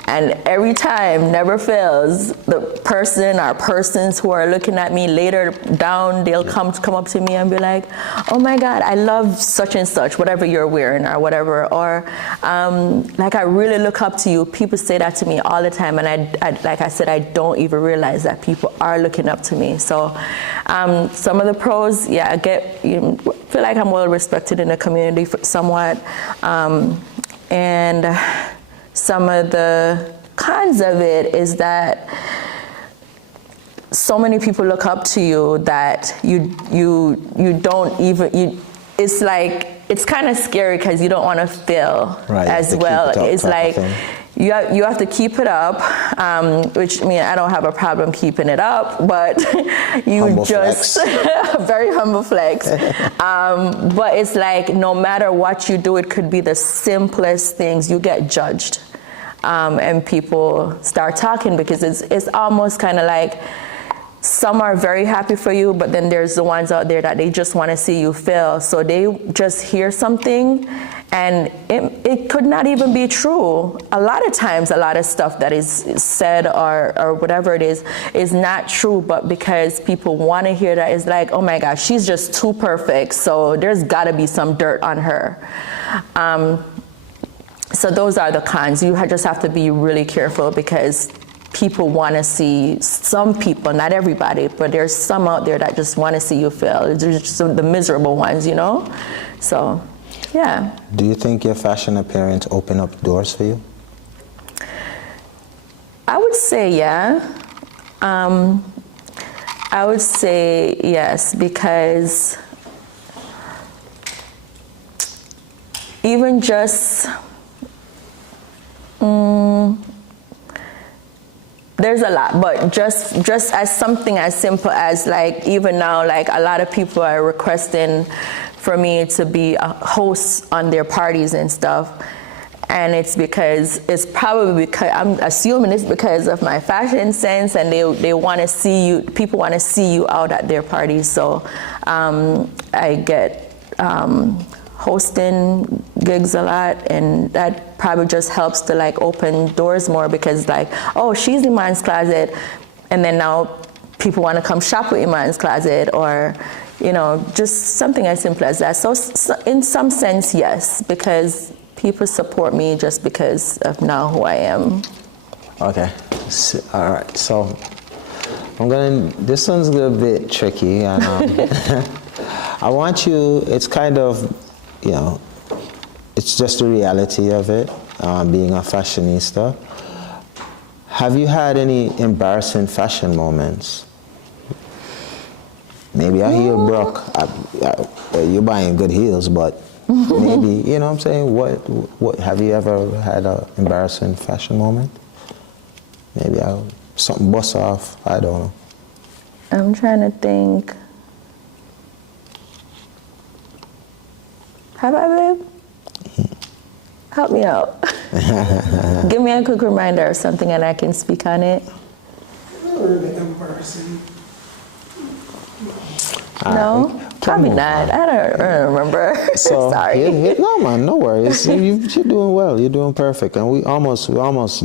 And every time, never fails, the person or persons who are looking at me later down, they'll come up to me and be like, oh my God, I love such and such, whatever you're wearing or whatever. Or like, I really look up to you. People say that to me all the time. And I like I said, I don't even realize that people are looking up to me. So some of the pros, I feel like I'm well respected in the community somewhat. And some of the cons of it is that so many people look up to you that you don't even, it's like, it's kind of scary because you don't want to fail as well. It's like, you have to keep it up, which I mean, I don't have a problem keeping it up, but you humble just, very humble flex. But it's like, no matter what you do, it could be the simplest things, you get judged. And people start talking because it's almost kind of like, some are very happy for you, but then there's the ones out there that they just want to see you fail. So they just hear something and it could not even be true. A lot of times, a lot of stuff that is said or whatever it is not true, but because people want to hear that, it's like, oh my gosh, she's just too perfect. So there's got to be some dirt on her. So those are the cons. You just have to be really careful because people want to see, some people, not everybody, but there's some out there that just want to see you fail. There's just the miserable ones, So, yeah. Do you think your fashion appearance opened up doors for you? I would say yeah. I would say yes, because even just the there's a lot, but just as something as simple as like even now, like a lot of people are requesting for me to be a host on their parties and stuff. And it's probably because I'm assuming it's because of my fashion sense, and they want to see you. People want to see you out at their parties, so I get hosting gigs a lot, and that probably just helps to like open doors more, because like, oh, she's Iman's Closet, and then now people want to come shop with Iman's Closet, or just something as simple as that. So in some sense, yes, because people support me just because of now who I am. Okay, all right. So this one's a bit tricky, and I want you. It's kind of, it's just the reality of it, being a fashionista. Have you had any embarrassing fashion moments? Maybe a heel broke. You're buying good heels, but maybe, you know what I'm saying? What have you ever had an embarrassing fashion moment? Maybe something bust off, I don't know. I'm trying to think. Have I, babe? Help me out. Give me a quick reminder of something and I can speak on it. Not really embarrassing. No, probably not. I don't remember. So, sorry. no, man, no worries. You're doing well. You're doing perfect, and we're almost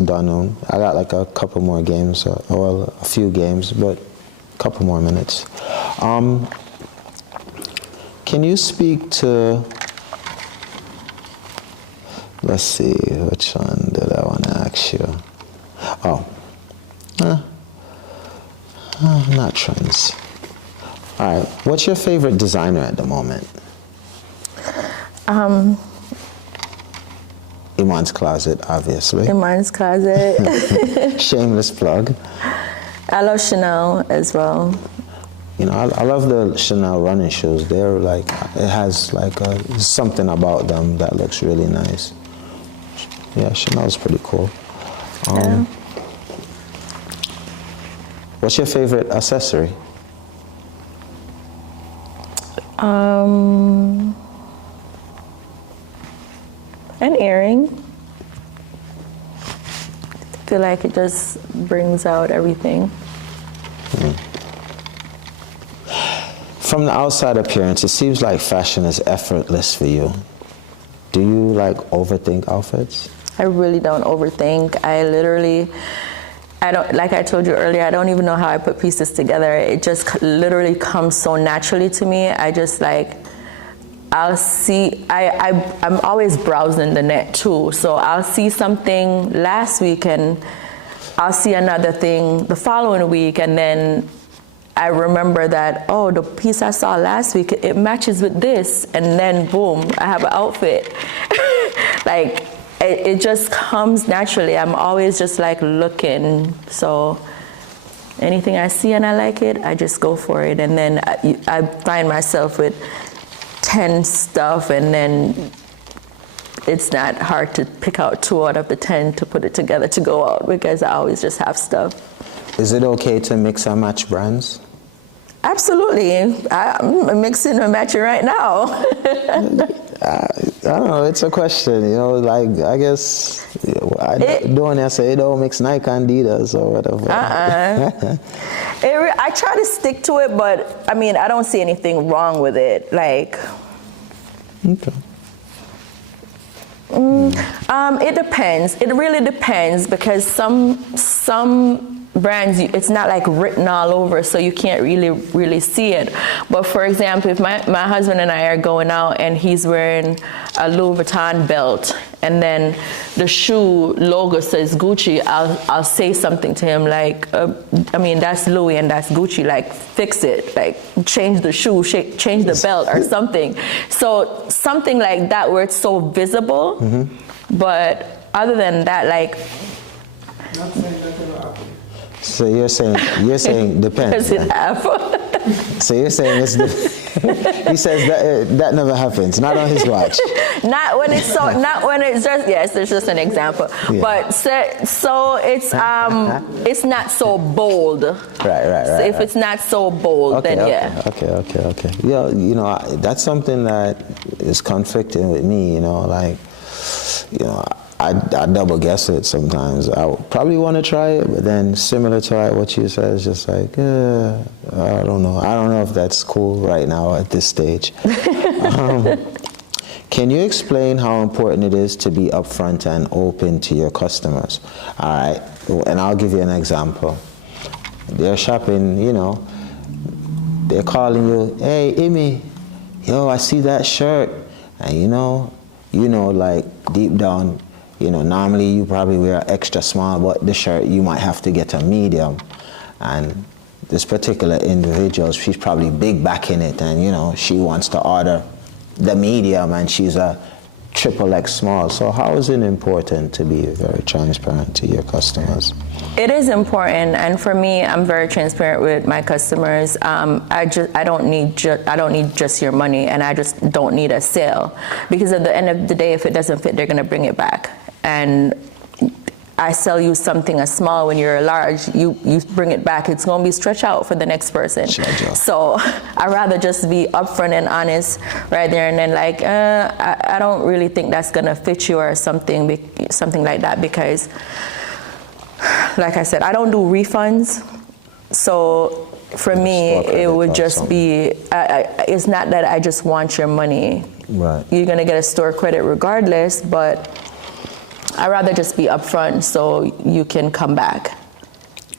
done. I got like a couple more games, or a few games, but a couple more minutes. Can you speak to? Let's see, which one did I want to ask you? Not trends. All right, what's your favorite designer at the moment? Iman's Closet, obviously. Iman's Closet. Shameless plug. I love Chanel as well. I love the Chanel running shoes. They're like, it has like something about them that looks really nice. Yeah, Chanel's pretty cool. Yeah. What's your favorite accessory? An earring. I feel like it just brings out everything. From the outside appearance, it seems like fashion is effortless for you. Do you like overthink outfits? I really don't overthink. I don't, like I told you earlier, I don't even know how I put pieces together. It just literally comes so naturally to me. I just like, I'll see, I'm always browsing the net too. So I'll see something last week and I'll see another thing the following week, and then I remember that, oh, the piece I saw last week, it matches with this, and then boom, I have an outfit. Like, it just comes naturally. I'm always just like looking. So anything I see and I like it, I just go for it. And then I find myself with 10 stuff, and then it's not hard to pick out 2 out of the 10 to put it together to go out, because I always just have stuff. Is it okay to mix and match brands? Absolutely. I'm mixing and matching right now. I don't know, it's a question, like, I guess, don't I say it don't mix Nike and Adidas or whatever. I try to stick to it, but I mean, I don't see anything wrong with it. Like, Okay. It depends. It really depends, because some brands, it's not like written all over, so you can't really see it. But for example, if my husband and I are going out and he's wearing a Louis Vuitton belt, and then the shoe logo says Gucci, I'll say something to him like, that's Louis and that's Gucci, like, fix it, like, change the shoe, change the belt or something. So something like that where it's so visible. Mm-hmm. But other than that, like, Not saying that will happen. So you're saying depends. does it have? So you're saying it's He says that never happens. Not on his watch. Not when it's so. Not when it's just. Yes, it's just an example. Yeah. But so it's not so bold. Right. So if it's not so bold, then yeah. Okay. Yeah, you know, that's something that is conflicting with me. You know, like, you know, I double guess it sometimes. I probably want to try it, but then similar to what you said, it's just like, I don't know. I don't know if that's cool right now at this stage. Can you explain how important it is to be upfront and open to your customers? All right, and I'll give you an example. They're shopping, you know, they're calling you, hey, Amy, yo, I see that shirt. And you know, like deep down, you know, normally you probably wear extra small, but the shirt you might have to get a medium. And this particular individual, she's probably big back in it, and you know, she wants to order the medium, and she's a XXX small. So how is it important to be very transparent to your customers? It is important, and for me, I'm very transparent with my customers. I don't need just your money, and I just don't need a sale, because at the end of the day, if it doesn't fit, they're gonna bring it back. And I sell you something a small when you're a large, you bring it back, it's gonna be stretched out for the next person. Sure. So I'd rather just be upfront and honest right there and then, like, I don't really think that's gonna fit you or something like that, because like I said, I don't do refunds. So for me, it would just be, it's not that I just want your money. Right. You're gonna get a store credit regardless, but I'd rather just be upfront so you can come back.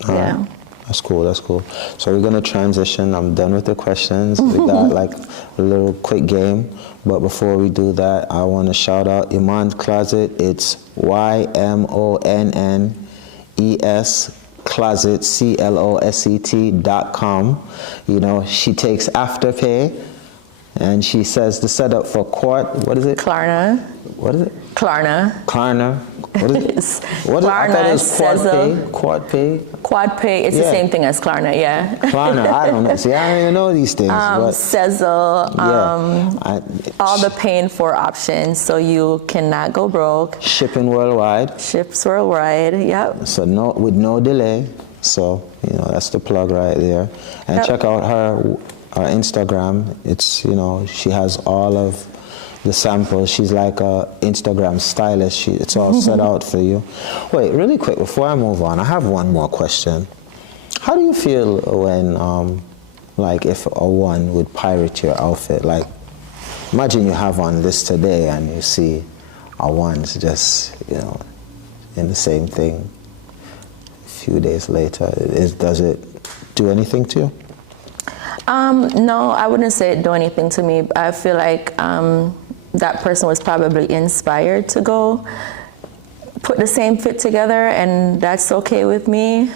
Yeah. That's cool. So we're gonna transition. I'm done with the questions. We got like a little quick game. But before we do that, I wanna shout out Iman's Closet. It's YMONNES Closet, CLOSET.com. You know, she takes Afterpay, and she says the setup for what is it? Klarna. What is it? Klarna. What is it? What Klarna, I thought it was Sezzle. QuadPay. It's the same thing as Klarna, yeah. Klarna, I don't know. See, I don't even know these things. Sezzle, all the paying for options, so you cannot go broke. Shipping worldwide. Ships worldwide, yep. So with no delay. So, you know, that's the plug right there. And check out her Instagram. It's, you know, she has all of the samples. She's like a Instagram stylist. It's all set out for you. Wait, really quick, before I move on, I have one more question. How do you feel when, like, if a one would pirate your outfit? Like, imagine you have on this today and you see a one's just, you know, in the same thing a few days later. Does it do anything to you? No, I wouldn't say it do anything to me. I feel like that person was probably inspired to go put the same fit together, and that's okay with me.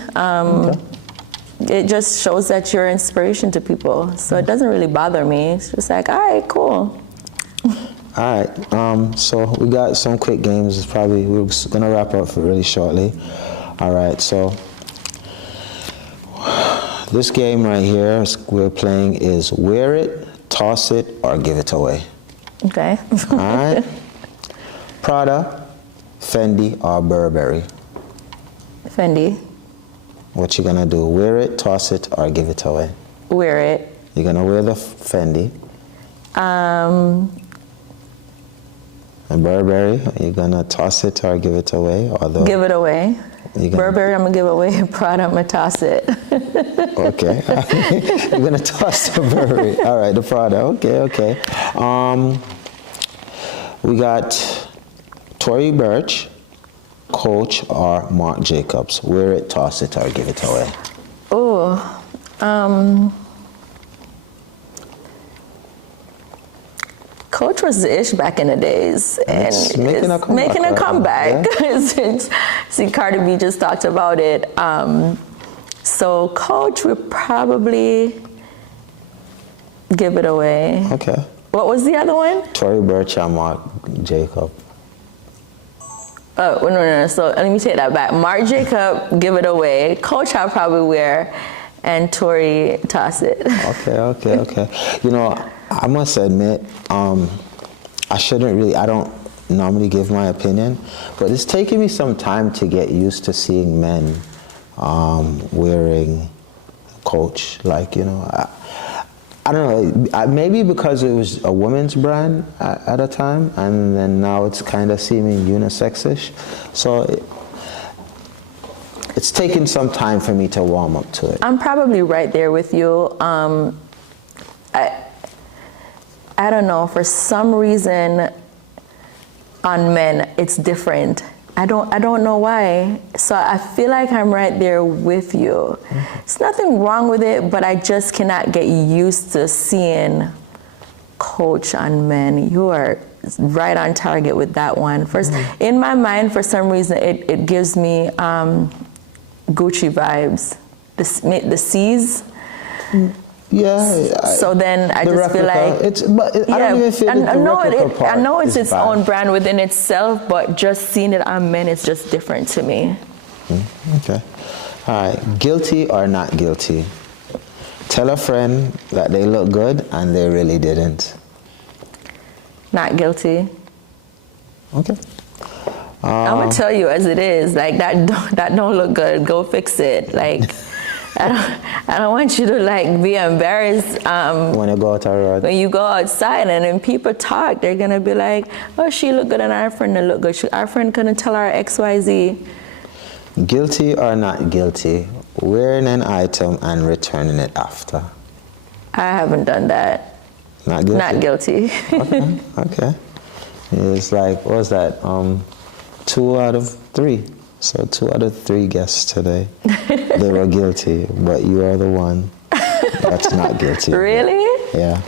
It just shows that you're inspiration to people, so it doesn't really bother me. It's just like, all right, cool. All right, so we got some quick games. We're gonna wrap up really shortly. All right, so this game right here we're playing is wear it, toss it, or give it away. Okay. All right. Prada, Fendi, or Burberry? Fendi. What you gonna do? Wear it, toss it, or give it away? Wear it. You're gonna wear the Fendi. And Burberry, you're gonna toss it or give it away? Give it away. Burberry, I'm gonna give away. Prada, I'm gonna toss it. Okay. You're gonna toss the Burberry. All right, the Prada. Okay. We got Tory Burch, Coach, or Marc Jacobs. Wear it, toss it, or give it away. Oh, Coach was the ish back in the days, and it's making a comeback. Yeah. See, Cardi B just talked about it. So Coach would probably give it away. Okay. What was the other one? Tory Burch and Marc Jacob. Oh, no. So let me take that back. Marc Jacob, give it away. Coach I'll probably wear. and Tori toss it. Okay. You know, I must admit, I don't normally give my opinion, but it's taken me some time to get used to seeing men wearing Coach. Like, you know, I don't know, maybe because it was a women's brand at a time, and then now it's kind of seeming unisex-ish. So it's taken some time for me to warm up to it. I'm probably right there with you. I don't know, for some reason on men it's different. I don't know why. So I feel like I'm right there with you. There's nothing wrong with it, but I just cannot get used to seeing Coach on men. You are right on target with that one. First, in my mind, for some reason, it gives me Gucci vibes. The C's. Yeah. So then I just replica, feel like I don't even feel like the replica part I know it's is its bad. own brand within itself, but just seeing it on men is just different to me. Okay. All right. Guilty or not guilty? Tell a friend that they look good and they really didn't. Not guilty. Okay. I'm gonna tell you as it is. Like that don't look good. Go fix it. Like I don't want you to like be embarrassed When you go out on the road. when you go outside and then people talk. They're gonna be like, oh, she look good and our friend look good. Our friend couldn't tell her XYZ. Guilty or not guilty? Wearing an item and returning it after. I haven't done that. Not guilty? Not guilty. Okay. It's like, what was that? 2 out of 3. So 2 out of 3 guests today, they were guilty, but you are the one that's not guilty. Really? Yeah.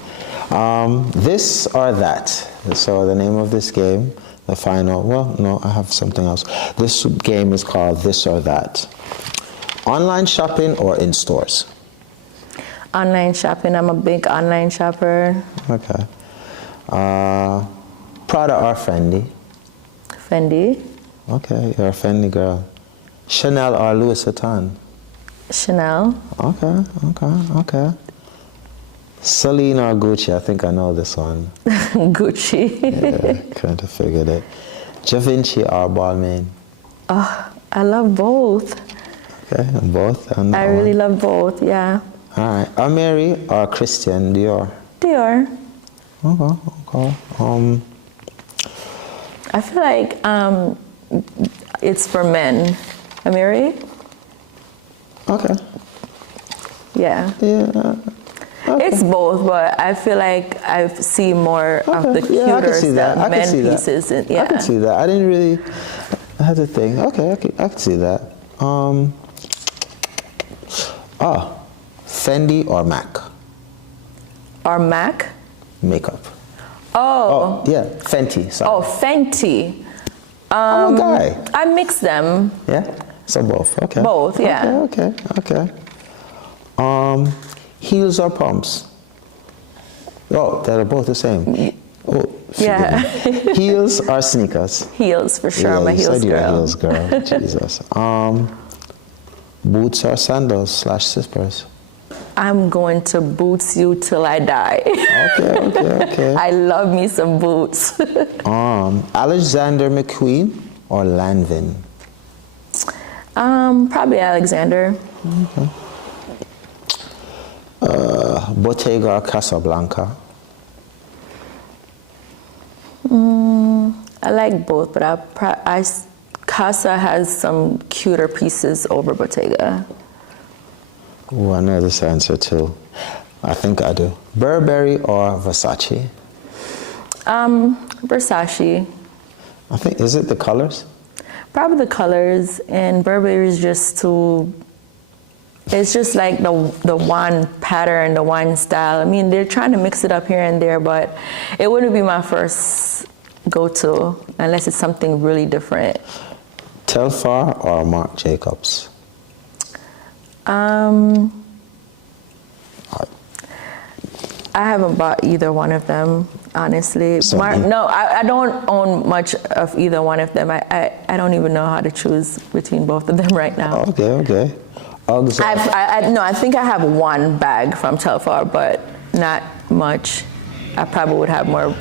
This or that. So the name of this game, the final, well, no, I have something else. This game is called This or That. Online shopping or in stores? Online shopping. I'm a big online shopper. Okay. Prada or Fendi? Fendi. Okay, you're a Fendi girl. Chanel or Louis Vuitton? Chanel. Okay. Celine or Gucci? I think I know this one. Gucci. Yeah, kind of figured it. Da Vinci or Balmain? Oh, I love both. Okay, both. I really love both, yeah. All right. Amiri or Christian Dior? Dior. Okay. I feel like it's for men. Amiri? Okay. Yeah. Yeah. Okay. It's both, but I feel like I see more of the Yeah, I can cuter see that. stuff, I can men see that. pieces. Yeah. I can see that. I didn't really. I had to think. Okay, I can see that. Fendi or MAC? Or MAC? Makeup. Oh. Yeah, Fenty. Sorry. Oh, Fenty. I'm a guy. I mix them. Yeah. So both. Okay. Both, yeah. Okay. Heels or pumps? Oh, they're both the same. Oh, Yeah. Heels or sneakers? Heels for sure. Yeah, I'm a you heels said you're a girl. heels girl. Jesus. Boots or sandals / slippers? I'm going to boots you till I die. Okay. I love me some boots. Alexander McQueen or Lanvin? Probably Alexander. Okay. Bottega or Casablanca? I like both, but Casa has some cuter pieces over Bottega. Oh, I know this answer too. I think I do. Burberry or Versace? Versace. I think, is it the colors? Probably the colors, and Burberry is just too. It's just like the one pattern, the one style. I mean, they're trying to mix it up here and there, but it wouldn't be my first go-to unless it's something really different. Telfar or Marc Jacobs? I haven't bought either one of them, honestly. I don't own much of either one of them. I don't even know how to choose between both of them right now. Okay. Uggs. I think I have one bag from Telfar, but not much. I probably would have more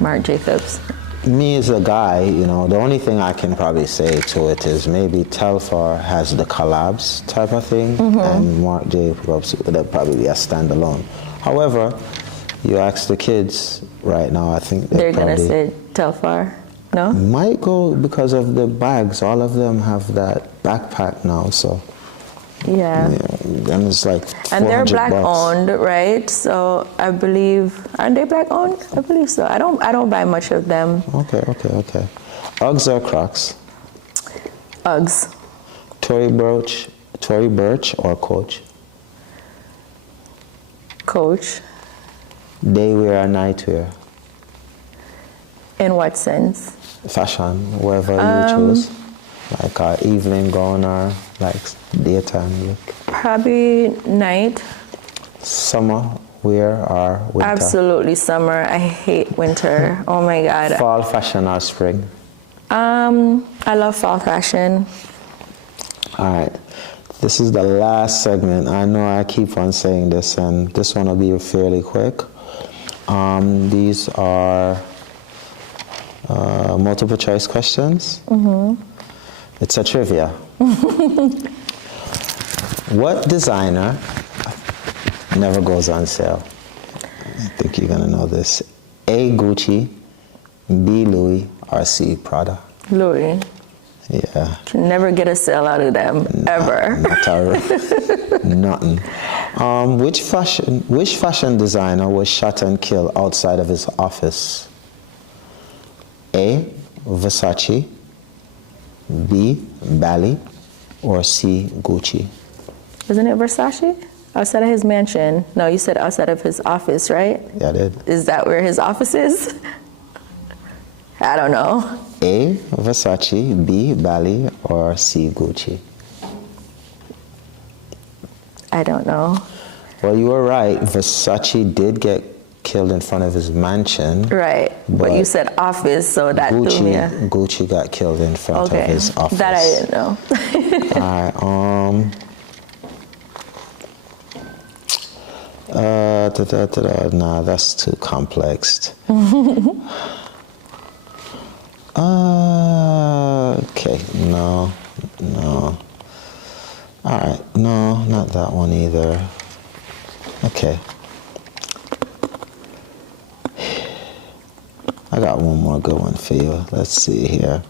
Marc Jacobs. Me as a guy, you know, the only thing I can probably say to it is maybe Telfar has the collabs type of thing, and Marc Jacobs would probably be a standalone. However, you ask the kids right now, I think they're gonna say Telfar. No? Might go because of the bags. All of them have that backpack now, so. Yeah. And it's like and they're black $400. owned, right? So I believe, aren't they black owned? I believe so. I don't buy much of them. Okay. Uggs or Crocs? Uggs. Tory Burch or Coach? Coach. Day wear or night wear? In what sense? Fashion, wherever you choose. Like evening gown or like daytime look? Probably night. Summer wear or winter? Absolutely summer. I hate winter. Oh my God. Fall fashion or spring? I love fall fashion. All right. This is the last segment. I know I keep on saying this, and this one will be fairly quick. These are multiple choice questions. It's a trivia. What designer never goes on sale? I think you're gonna know this. A, Gucci, B, Louis, or C, Prada? Louis. Yeah. Can never get a sale out of them, ever. Nothing. Which fashion designer was shot and killed outside of his office? A, Versace, B, Bally, or C, Gucci? Isn't it Versace? Outside of his mansion. No, you said outside of his office, right? Yeah, I did. Is that where his office is? I don't know. A, Versace, B, Bally, or C, Gucci? I don't know. Well, you were right. Versace did get killed in front of his mansion. Right, but you said office, so that threw me. Gucci got killed in front of his office. That I didn't know. All right. Nah, that's too complex. Okay, no. All right, no, not that one either. Okay. I got one more good one for you. Let's see here.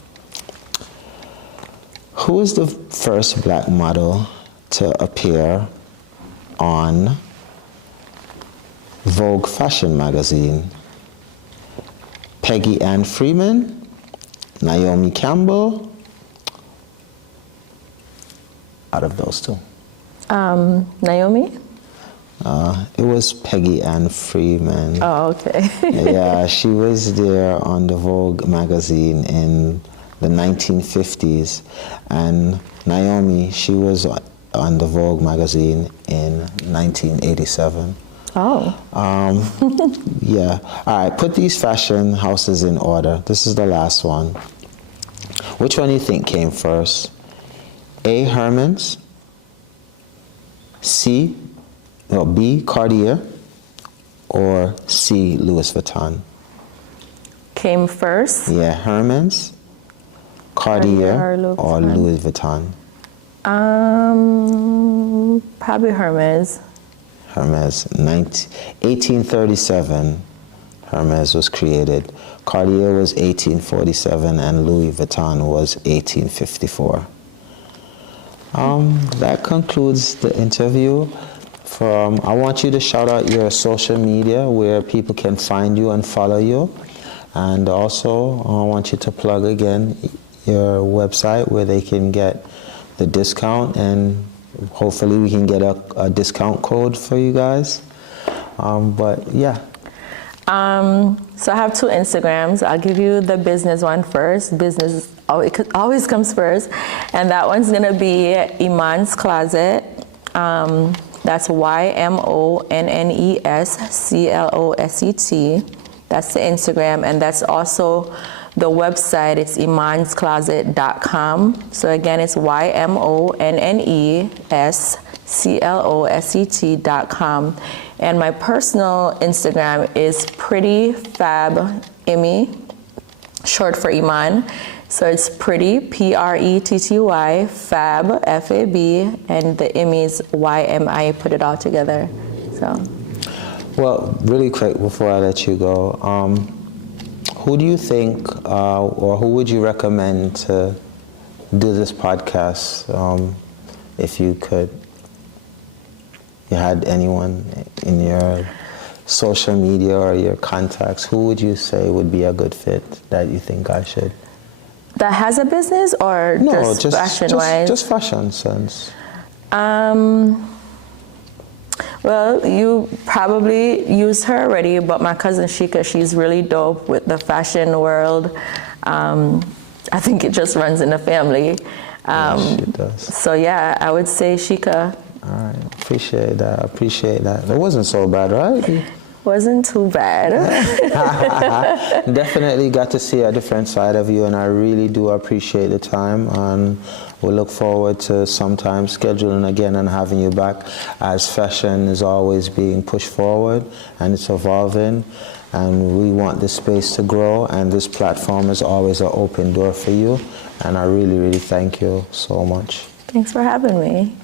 Who was the first black model to appear on Vogue fashion magazine? Peggy Ann Freeman, Naomi Campbell, out of those two? Naomi? It was Peggy Ann Freeman. Oh, okay. Yeah, she was there on the Vogue magazine in the 1950s. And Naomi, she was on the Vogue magazine in 1987. Oh. Yeah. All right, put these fashion houses in order. This is the last one. Which one do you think came first? A, Hermès, B, Cartier, or C, Louis Vuitton? Came first? Yeah, Hermès, Cartier, or Louis Vuitton? Probably Hermès. Hermès, 1837, Hermès was created. Cartier was 1847, and Louis Vuitton was 1854. That concludes the interview. I want you to shout out your social media where people can find you and follow you. And also, I want you to plug again your website where they can get the discount, and hopefully we can get a discount code for you guys. But yeah. So I have 2 Instagrams. I'll give you the business one first. Business always comes first. And that one's going to be Iman's Closet. That's YMONNESCLOSET. That's the Instagram. And that's also The website is imanscloset.com. So again, it's YMONNESCLOSET.com. And my personal Instagram is prettyfabimmy, short for Iman. So it's pretty, Pretty, fab, F-A-B, and the Immy is Y-M-I, put it all together. So. Well, really quick before I let you go, who do you think, or who would you recommend to do this podcast, if you could? You had anyone in your social media or your contacts, who would you say would be a good fit that you think I should? That has a business, or No, just fashion-wise? just fashion sense. Well, you probably used her already, but my cousin Shika, she's really dope with the fashion world. I think it just runs in the family. Yes, she does. So yeah, I would say Shika. All right, appreciate that. It wasn't so bad, right? Wasn't too bad. Definitely got to see a different side of you, and I really do appreciate the time, and we look forward to sometime scheduling again and having you back, as fashion is always being pushed forward and it's evolving, and we want this space to grow, and this platform is always an open door for you, and I really, really thank you so much. Thanks for having me.